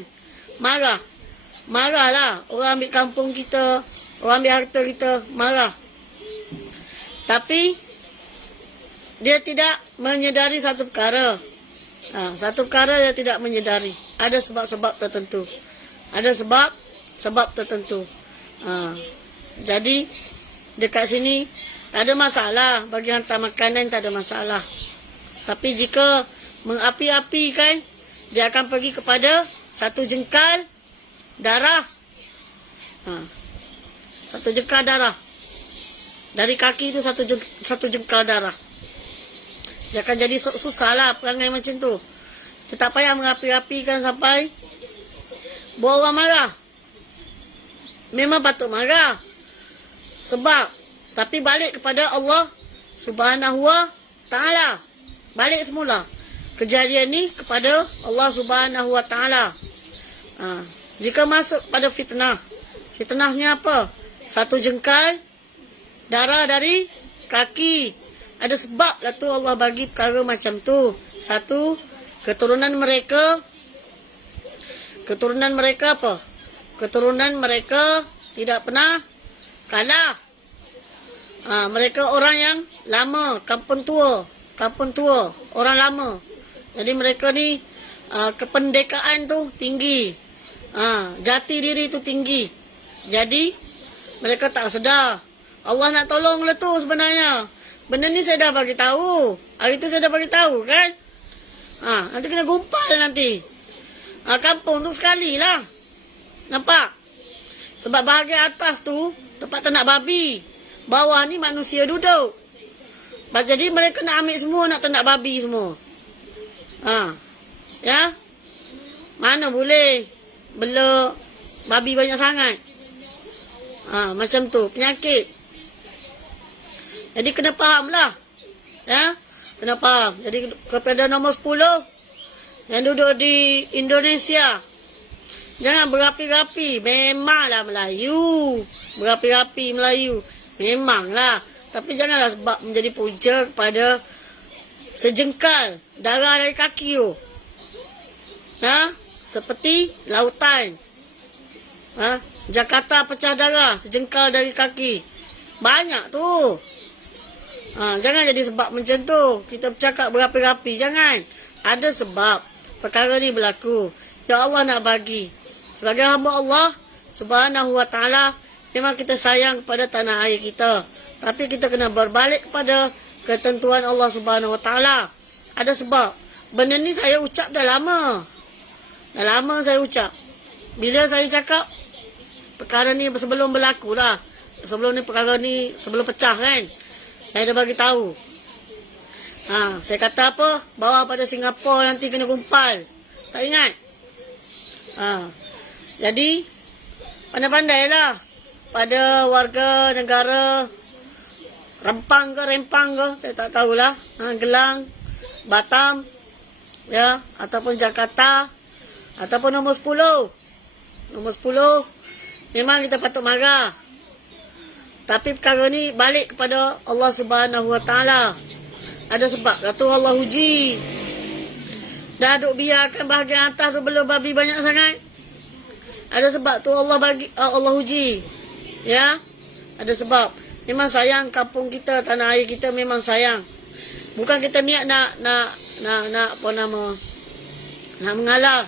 Marahlah. Orang ambil kampung kita, orang ambil harta kita, marah. Tapi dia tidak menyedari satu perkara. Satu perkara dia tidak menyedari. Ada sebab-sebab tertentu. Ada sebab tertentu. Jadi dekat sini tak ada masalah. Bagi hantar makanan tak ada masalah. Tapi jika mengapi-apikan, dia akan pergi kepada satu jengkal darah. Satu jengkal darah. Dari kaki itu satu jengkal darah. Dia akan jadi susah lah perangai macam tu. Dia tak payah mengapi-apikan sampai buat orang marah. Memang patut marah. Sebab, tapi balik kepada Allah Subhanahu Wa Taala. Balik semula. Kejadian ni kepada Allah Subhanahu Wa Taala. Jika masuk pada fitnah. Fitnahnya apa? Satu jengkal darah dari kaki. Ada sebab lah tu Allah bagi perkara macam tu. Satu, keturunan mereka apa? Keturunan mereka tidak pernah kalah. Mereka orang yang lama, kampung tua, orang lama. Jadi mereka ni kependekaan tu tinggi. Jati diri tu tinggi. Jadi mereka tak sedar. Allah nak tolong lah tu sebenarnya. Benda ni saya dah bagi tahu. Hari tu saya dah bagi tahu kan. Nanti kena gumpal nanti. Kampung tu sekali lah. Nampak? Sebab bahagian atas tu tempat ternak babi. Bawah ni manusia duduk. Jadi mereka nak ambil semua, nak ternak babi semua. Ya? Mana boleh bela babi banyak sangat. Macam tu, penyakit. Jadi kena faham lah. Ya? Kena faham. Jadi kepada nombor 10 yang duduk di Indonesia, jangan berapi-rapi. Memanglah Melayu. Berapi-rapi Melayu. Memanglah. Tapi janganlah sebab menjadi punca kepada sejengkal darah dari kaki tu. Seperti lautan. Jakarta pecah darah sejengkal dari kaki. Banyak tu. Jangan jadi sebab macam tu. Kita bercakap berapi-rapi. Jangan. Ada sebab perkara ni berlaku. Ya Allah nak bagi. Sebagai hamba Allah Subhanahu wa ta'ala, memang kita sayang kepada tanah air kita. Tapi kita kena berbalik kepada ketentuan Allah Subhanahu wa ta'ala. Ada sebab. Benda ni saya ucap dah lama. Dah lama saya ucap. Bila saya cakap perkara ni sebelum berlaku dah. Sebelum ni perkara ni sebelum pecah kan. Saya dah bagi tahu. Saya kata apa? Bawa pada Singapura nanti kena gumpal. Tak ingat? Jadi pandai-pandailah pada warga negara Rempang ke Rempang ke, saya tak tahulah. Gelang, Batam, ya, ataupun Jakarta, ataupun nombor 10. Nombor 10 memang kita patut marah. Tapi perkara ni balik kepada Allah Subhanahu wa ta'ala. Ada sebab lah tu Allah uji. Dah duk biarkan bahagian atas tu belum babi banyak sangat. Ada sebab tu Allah uji. Ya. Ada sebab. Memang sayang kampung kita, tanah air kita memang sayang. Bukan kita niat nak apa nama, nak mengalah.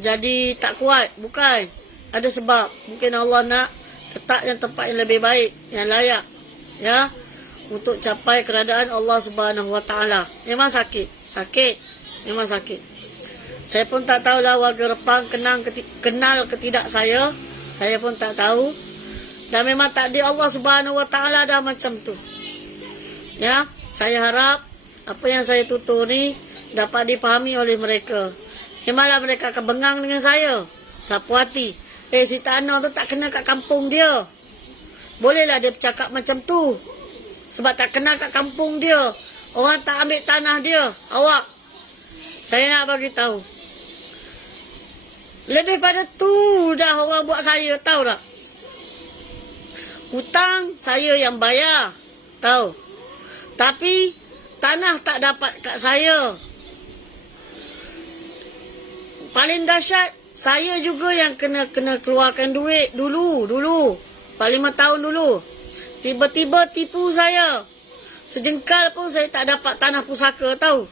Jadi tak kuat, bukan. Ada sebab. Mungkin Allah nak letak yang tempat yang lebih baik, yang layak. Ya. Untuk capai keradaan Allah Subhanahu wa ta'ala. Memang sakit. Sakit. Memang sakit. Saya pun tak tahulah warga Rempang kenal ke tidak saya. Saya pun tak tahu. Dan memang takdir Allah Subhanahu wa ta'ala dah macam tu. Ya. Saya harap apa yang saya tutur ni dapat dipahami oleh mereka. Memanglah mereka akan bengang dengan saya. Tak puas hati. Si Tanor tu tak kena kat kampung dia. Bolehlah dia bercakap macam tu. Sebab tak kenal kat kampung dia. Orang tak ambil tanah dia. Awak. Saya nak bagi tahu. Lebih pada tu dah orang buat saya. Tahu tak? Hutang saya yang bayar. Tahu? Tapi tanah tak dapat kat saya. Paling dahsyat, saya juga yang kena keluarkan duit dulu. 5 tahun dulu. Tiba-tiba tipu saya. Sejengkal pun saya tak dapat tanah pusaka, tahu.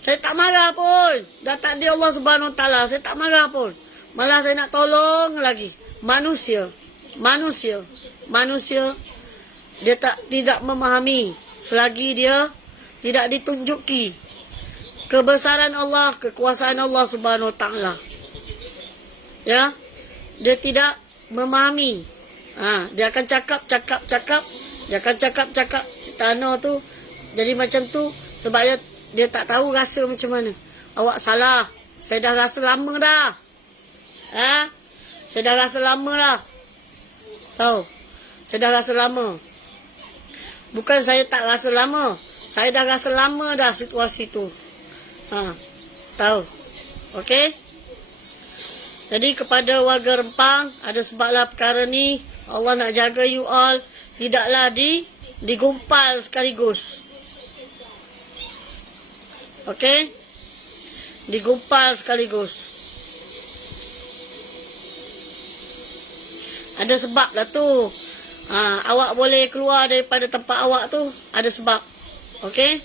Saya tak marah pun. Dah takdir Allah Subhanahu wa ta'ala. Saya tak marah pun. Malah saya nak tolong lagi. Manusia. Dia tidak memahami. Selagi dia tidak ditunjuki kebesaran Allah, kekuasaan Allah Subhanahu wa ta'ala. Ya. Dia tidak memahami. Dia akan cakap. Dia akan cakap. Si Tanor tu jadi macam tu sebab dia tak tahu rasa macam mana. Awak salah. Saya dah rasa lama dah. Saya dah rasa lama dah. Tahu? Saya dah rasa lama. Bukan saya tak rasa lama. Saya dah rasa lama dah situasi tu. Tahu? Okey? Jadi kepada warga Rempang, ada sebablah perkara ni. Allah nak jaga you all. Tidaklah digumpal sekaligus. Okey? Digumpal sekaligus. Ada sebab lah tu. Awak boleh keluar daripada tempat awak tu. Ada sebab. Okey?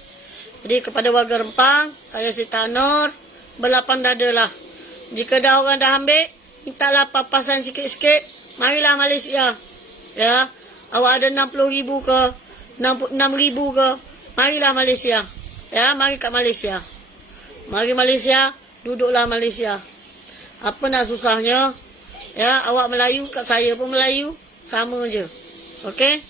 Jadi kepada warga Rempang, saya si Tanor, berlapang dada lah. Jika dah orang dah ambil, mintalah papasan sikit-sikit. Marilah Malaysia. Ya. Awak ada 60,000 ke, 6,000 ke. Marilah Malaysia. Ya, mari kat Malaysia. Mari Malaysia, duduklah Malaysia. Apa nak susahnya? Ya, awak Melayu, kat saya pun Melayu. Sama je. Okey?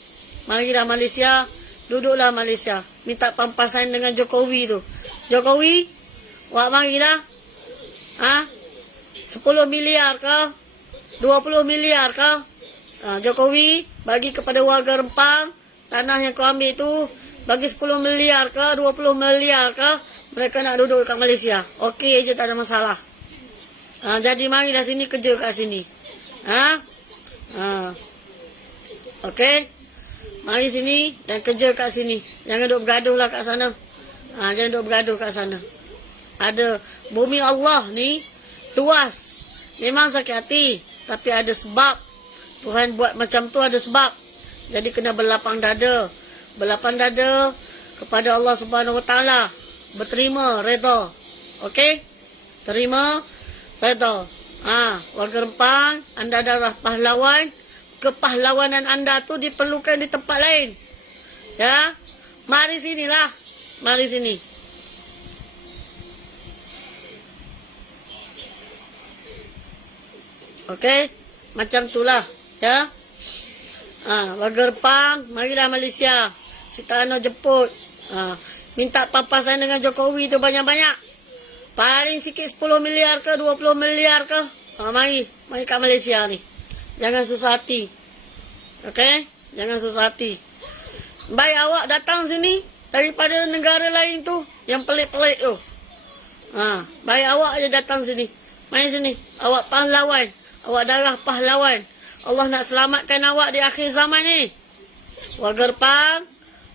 Marilah Malaysia, duduklah Malaysia. Minta pampasan dengan Jokowi tu. Jokowi, awak marilah. 10 miliar ke? 20 miliar ke? Jokowi bagi kepada warga Rempang tanah yang kau ambil tu, bagi 10 miliar ke 20 miliar ke, mereka nak duduk kat Malaysia. Okey je, tak ada masalah. Jadi marilah sini, kerja kat sini. Okey, mari sini dan kerja kat sini. Jangan duduk bergaduh lah kat sana. Jangan duduk bergaduh kat sana. Ada bumi Allah ni luas. Memang sakit hati, tapi ada sebab. Tuhan buat macam tu ada sebab. Jadi kena berlapang dada. Berlapang dada kepada Allah Subhanahu Wa Taala. Berterima, redha. Okey? Terima, redha. Warga Rempang, anda adalah pahlawan. Kepahlawanan anda tu diperlukan di tempat lain. Ya? Mari sinilah. Mari sini. Okey? Macam itulah. Ya? Warga Rempang, marilah Malaysia. Sita Ano jemput. Minta papasan dengan Jokowi tu banyak-banyak. Paling sikit 10 miliar ke 20 miliar ke. Mari kat Malaysia ni. Jangan susah hati. Okey? Jangan susah hati. Baik awak datang sini daripada negara lain tu yang pelik-pelik tu. Baik awak aja datang sini. Mari sini. Awak pahlawan. Awak darah pahlawan. Allah nak selamatkan awak di akhir zaman ni. Warga Rempang,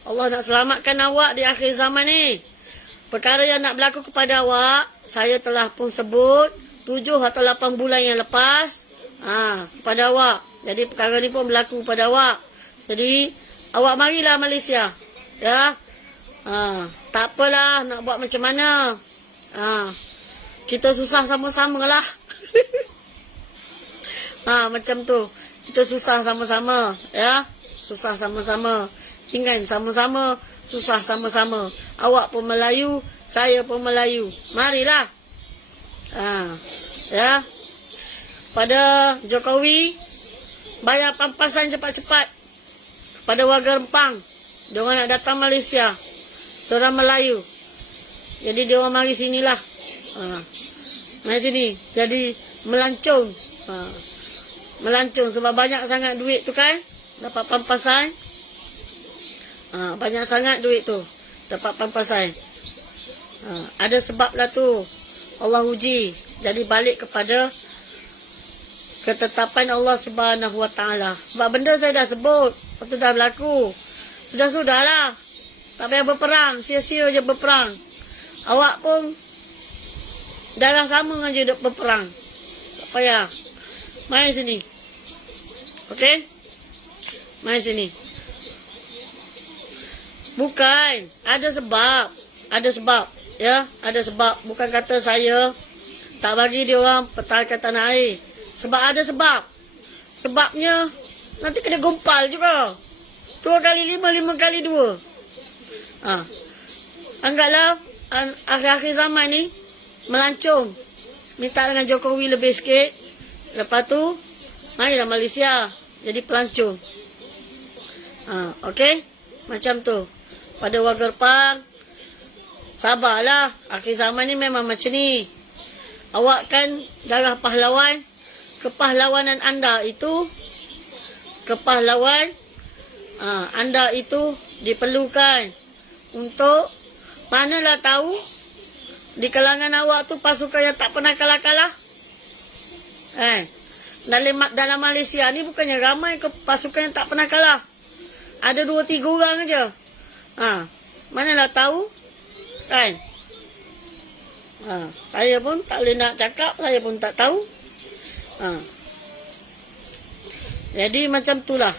Allah nak selamatkan awak di akhir zaman ni. Perkara yang nak berlaku kepada awak, saya telah pun sebut 7 atau 8 bulan yang lepas kepada awak. Jadi perkara ni pun berlaku kepada awak. Jadi awak marilah Malaysia. Ya. Tak apalah nak buat macam mana. Kita susah sama-sama lah. Macam tu. Kita susah sama-sama. Ya. Susah sama-sama. Ingat sama-sama. Susah sama-sama. Awak pun Melayu, saya pun Melayu. Marilah. Ya. Pada Jokowi, bayar pampasan cepat-cepat kepada warga Rempang. Diorang nak datang Malaysia. Diorang Melayu. Jadi diorang mari sinilah. Mari sini. Jadi melancong. Melancong sebab banyak sangat duit tu kan. Dapat pampasan. Banyak sangat duit tu. Dapat pampasan. Ada sebab lah tu. Allah uji. Jadi balik kepada ketetapan Allah Subhanahu Wa Taala. Sebab benda saya dah sebut. Waktu dah berlaku. Sudah-sudahlah. Tak payah berperang. Sia-sia je berperang. Awak pun darah sama aja duk berperang. Tak payah. Mari sini. Okey? Mari sini. Bukan. Ada sebab. Ada sebab. Ya, ada sebab. Bukan kata saya tak bagi dia orang pertahankan tanah air. Sebab ada sebab. Sebabnya nanti kena gompal juga. 2 kali 5, 5 kali 2. Anggaplah akhir-akhir zaman ni melancong. Minta dengan Jokowi lebih sikit. Lepas tu marilah Malaysia jadi pelancong. Okey? Macam tu. Pada warga Rempang, sabarlah. Akhir zaman ni memang macam ni. Awak kan darah pahlawan. Kepahlawanan anda itu, kepahlawan anda itu diperlukan untuk, manalah tahu di kalangan awak tu pasukan yang tak pernah kalah-kalah. Dalam Malaysia ni bukannya ramai pasukan yang tak pernah kalah. Ada 2-3 orang aja. Manalah tahu kan. Saya pun tak boleh nak cakap, saya pun tak tahu. Jadi macam itulah.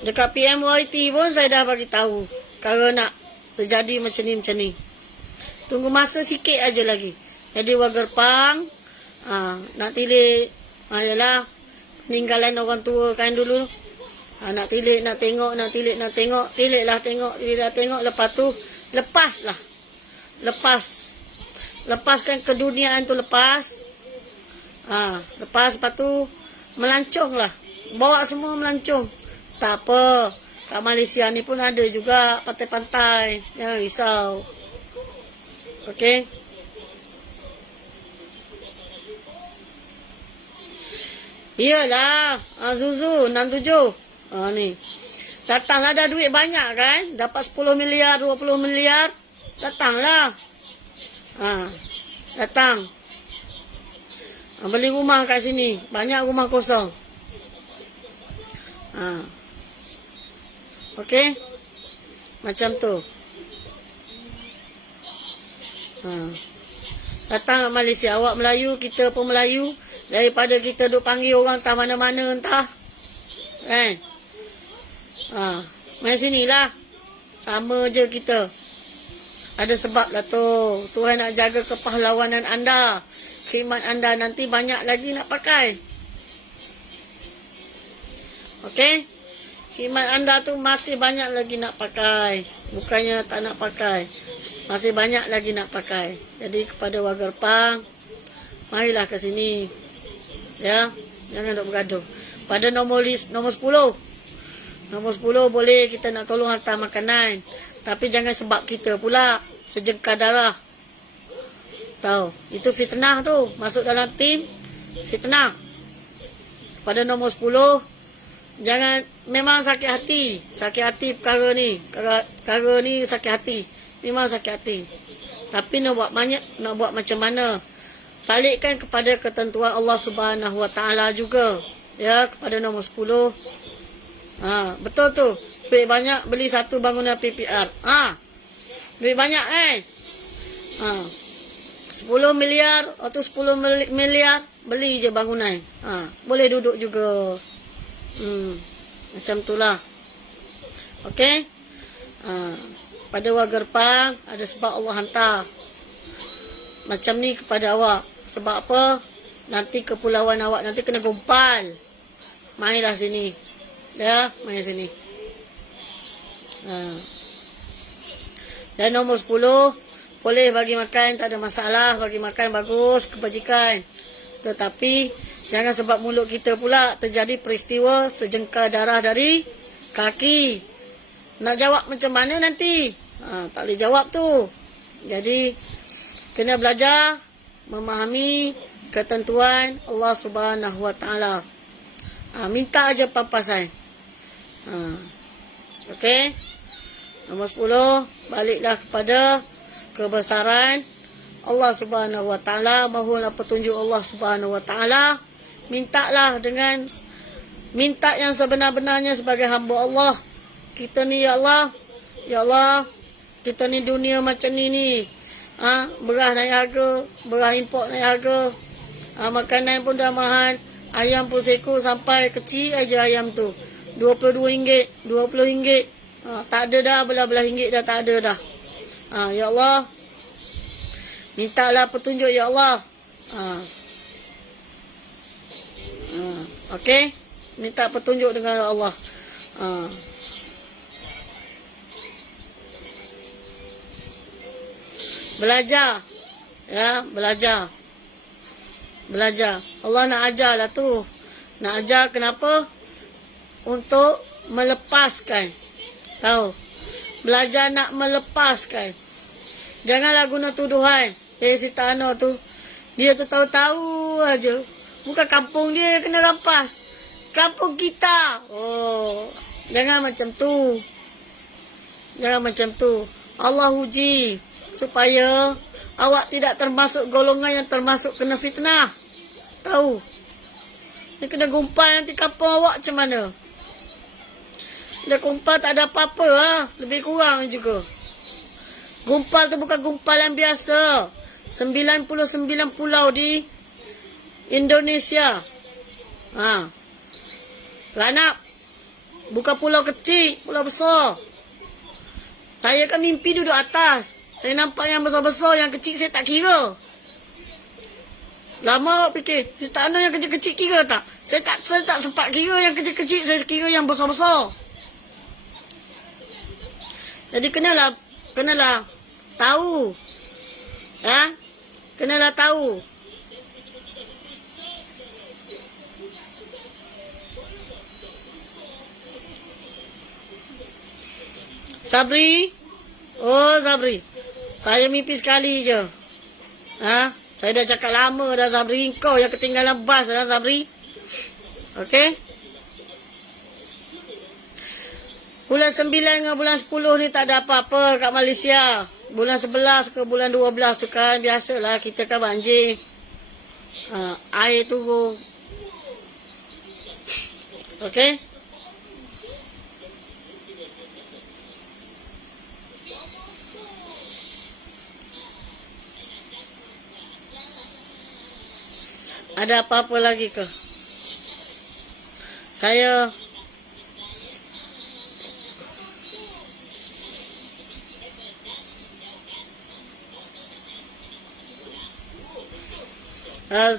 Dekat PMYT pun saya dah bagi tahu kalau nak terjadi macam ni. Tunggu masa sikit aja lagi. Jadi warga Rempang nak tilik, yalah, peninggalan orang tua kan dulu. Nak tilik, nak tengok, nak tilik, nak tengok. Tiliklah tengok, tiliklah tengok. Lepas tu lepaslah. Lepaskan keduniaan tu lepas. Lepas tu melanconglah. Bawa semua melancong. Tak apa. Kat Malaysia ni pun ada juga pantai-pantai. Jangan risau. Okey. Iyalah. Zuzu 67. Ni. Datanglah, ada duit banyak kan. Dapat 10 miliar, 20 miliar. Datanglah. Datang. Beli rumah kat sini. Banyak rumah kosong. Okey. Macam tu. Ha. Datang kat Malaysia, awak Melayu, kita pun Melayu. Daripada kita duk panggil orang entah mana-mana entah. Kan? Ha. Main sini lah. Sama je kita. Ada sebab lah tu. Tuhan nak jaga kepahlawanan anda. Khidmat anda nanti banyak lagi nak pakai. Okey? Khidmat anda tu masih banyak lagi nak pakai. Bukannya tak nak pakai. Masih banyak lagi nak pakai. Jadi kepada warga Repang, marilah ke sini. Ya, jangan duk bergaduh. Pada nombor 10. Nombor 10 boleh kita nak tolong hantar makanan. Tapi jangan sebab kita pula sejengkal darah. Tahu, itu fitnah tu. Masuk dalam tim fitnah. Pada nombor 10, jangan, memang sakit hati. Sakit hati perkara ni. Perkara ni sakit hati. Memang sakit hati. Tapi nak buat banyak, nak buat macam mana? Balikkan kepada ketentuan Allah Subhanahu Wa Taala juga. Ya, kepada nombor 10. Ha, betul tu. Duit banyak beli satu bangunan PPR. Ha. Duit banyak kan? Ha. 10 miliar atau 10 miliar beli je bangunan. Ha, boleh duduk juga. Macam itulah. Okey? Ha, pada warga Repang ada sebab Allah hantar macam ni kepada awak. Sebab apa? Nanti kepulauan awak nanti kena gumpal. Mainlah sini. Ya, main sini. Ha. Dan nombor 10, boleh bagi makan, tak ada masalah. Bagi makan bagus, kebajikan. Tetapi jangan sebab mulut kita pula terjadi peristiwa sejengkal darah dari kaki. Nak jawab macam mana nanti? Ha, tak boleh jawab tu. Jadi kena belajar memahami ketentuan Allah Subhanahu Wa Taala. Ha, minta aja papasan. Ha. Okey. Nombor 10, baliklah kepada kebesaran Allah Subhanahu Wa Taala. Mohonlah petunjuk Allah Subhanahu Wa Taala. Mintalah dengan minta yang sebenar-benarnya sebagai hamba Allah. Kita ni ya Allah, kita ni dunia macam ni. Ha, beras naik harga, beras import naik harga. Ha, makanan pun dah mahal. Ayam pun seekor sampai kecil aja ayam tu. RM22, RM20. Ha, tak ada dah, belah-belah ringgit dah tak ada dah. Ha, ya Allah, mintalah petunjuk ya Allah. Ha. Ha. Okey, minta petunjuk dengan Allah. Ha. Belajar. Ya, belajar. Belajar. Allah nak ajar lah tu. Nak ajar kenapa? Untuk melepaskan. Tahu? Belajar nak melepaskan. Janganlah guna tuduhan. Si Tano tu, dia tu tahu-tahu aja. Bukan kampung dia kena rampas. Kampung kita. Oh, jangan macam tu. Jangan macam tu. Allah uji supaya awak tidak termasuk golongan yang termasuk kena fitnah. Tahu? Dia kena gumpal nanti kampung awak macam mana? Dia gumpal tak ada apa-apa lah. Lebih kurang juga. Gumpal tu bukan gumpalan biasa. 99 pulau di Indonesia. Ha. Ranap. Bukan pulau kecil, pulau besar. Saya kan mimpi duduk atas. Saya nampak yang besar-besar, yang kecil saya tak kira. Lama awak fikir, saya tak ada yang kecil-kecil kira tak? Saya tak sempat kira yang kecil-kecil, saya kira yang besar-besar. Jadi kenalah tahu. Ha? Kenalah tahu. Sabri. Oh, Sabri. Saya mimpi sekali je. Ha? Saya dah cakap lama dah, Sabri. Kau yang ketinggalan bas dah, Sabri. Okey? Bulan 9 dengan bulan 10 ni tak ada apa-apa kat Malaysia. Bulan 11 ke bulan 12 tu kan biasalah, kita kan banjir. Air turun. Okey? Ada apa-apa lagi ke? Saya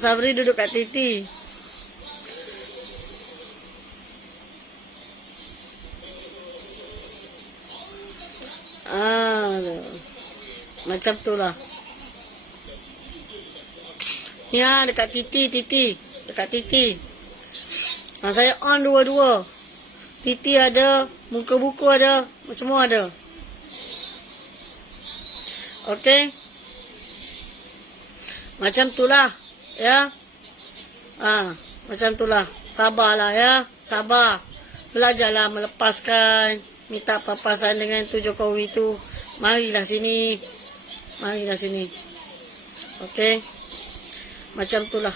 Sabri duduk kat Titi. Macam tu lah. Ya, dekat Titi. Dekat Titi. Saya on dua-dua. Titi ada, muka buku ada, semua ada. Okey. Macam tu lah. Ya. Macam tu lah. Sabarlah ya. Sabar. Belajarlah melepaskan. Minta papasan dengan tu Jokowi tu. Marilah sini. Okey. Macam tu lah.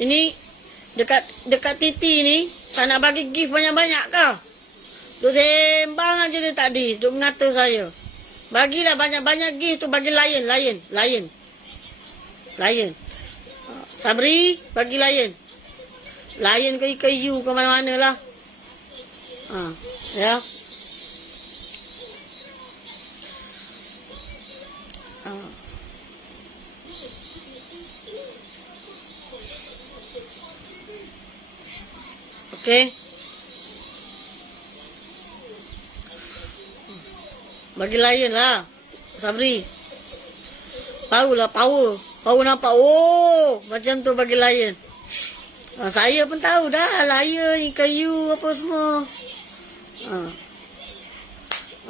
Ini dekat Titi ni tak nak bagi gift banyak-banyak ke? Duk sembang aja dia tadi, duk mengata saya. Bagilah banyak-banyak gift tu, bagi Lion. Sabri bagi Lion. Lion ke you ke mana-mana lah. Ya. Okey. Bagi Lion lah. Sabri. Power nampak. Oh, macam tu bagi Lion. Saya pun tahu dah Lion, kayu apa semua.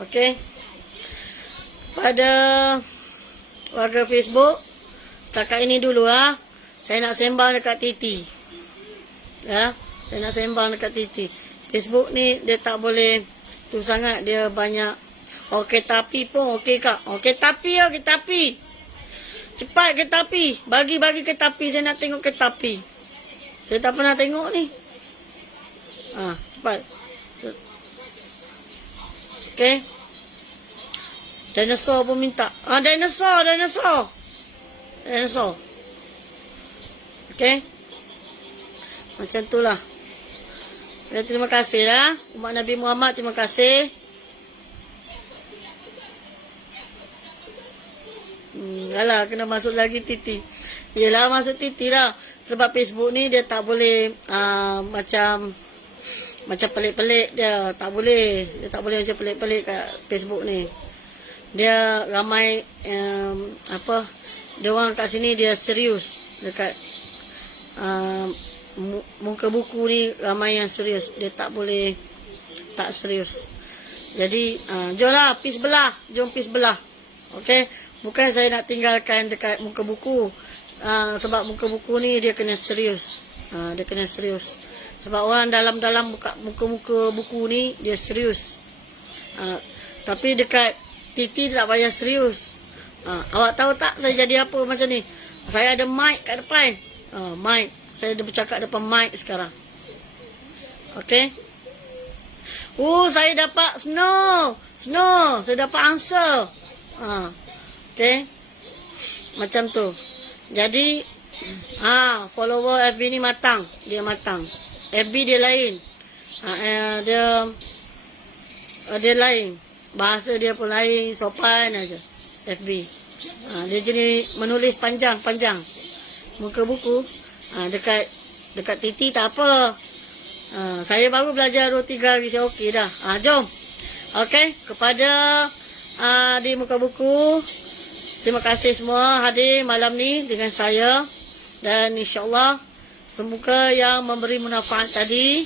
Okey. Pada warga Facebook, setakat ini dulu saya nak sembang dekat Titi. Ya. Saya nak sembang dekat Titi. Facebook ni dia tak boleh tu sangat, dia banyak. Okey tapi pun okey kak. Okey tapi. Cepat ke tapi. Bagi ke tapi. Saya nak tengok ke tapi. Saya tak pernah tengok ni. Cepat. Okey. Dinosaur pun minta. Dinosaur. Okey. Macam tu lah. Terima kasih lah. Umat Nabi Muhammad, terima kasih. Alah, kena masuk lagi Titi. Yelah, masuk Titi lah. Sebab Facebook ni dia tak boleh macam pelik-pelik dia. Tak boleh. Dia tak boleh macam pelik-pelik kat Facebook ni. Dia ramai dia orang kat sini dia serius. Dekat muka buku ni ramai yang serius. Dia tak boleh tak serius. Jadi jomlah jom pergi sebelah. Okey, bukan saya nak tinggalkan dekat muka buku. Sebab muka buku ni dia kena serius. Dia kena serius. Sebab orang dalam buka muka buku ni dia serius. Tapi dekat Titi tak payah serius. Awak tahu tak saya jadi apa macam ni? Saya ada mic kat depan. Mic. Saya dah bercakap depan mic sekarang. Okey. Saya dapat snow. Saya dapat answer. Okey. Macam tu. Jadi follower FB ni matang. Dia matang. FB dia lain. Dia lain. Bahasa dia pun lain, sopan aja. FB. Dia jenis menulis panjang. Muka buku dekat Titi tak apa. Saya baru belajar 2-3 hari saya okey dah. Jom. Okey, kepada di muka buku, terima kasih semua hadir malam ni dengan saya, dan insya-Allah semoga yang memberi manfaat tadi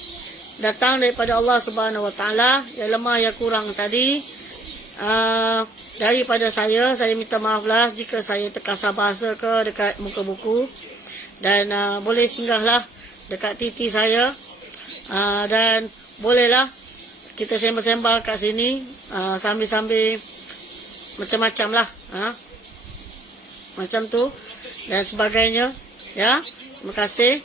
datang daripada Allah Subhanahu Wa Taala. Yang lemah yang kurang tadi daripada saya minta maaf lah jika saya terkasar bahasa ke dekat muka buku. Dan boleh singgahlah dekat Titi saya, dan bolehlah kita sembang-sembang kat sini sambil-sambil macam-macam lah, macam tu dan sebagainya. Ya, terima kasih.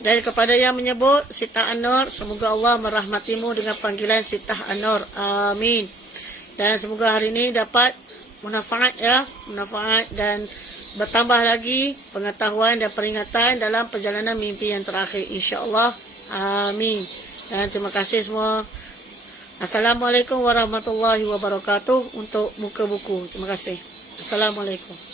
Dan kepada yang menyebut Sitah An-Nur, semoga Allah merahmatimu dengan panggilan Sitah An-Nur. Amin. Dan semoga hari ini dapat manfaat, dan bertambah lagi pengetahuan dan peringatan dalam perjalanan mimpi yang terakhir, insya-Allah. Amin. Dan terima kasih semua. Assalamualaikum warahmatullahi wabarakatuh untuk muka buku. Terima kasih. Assalamualaikum.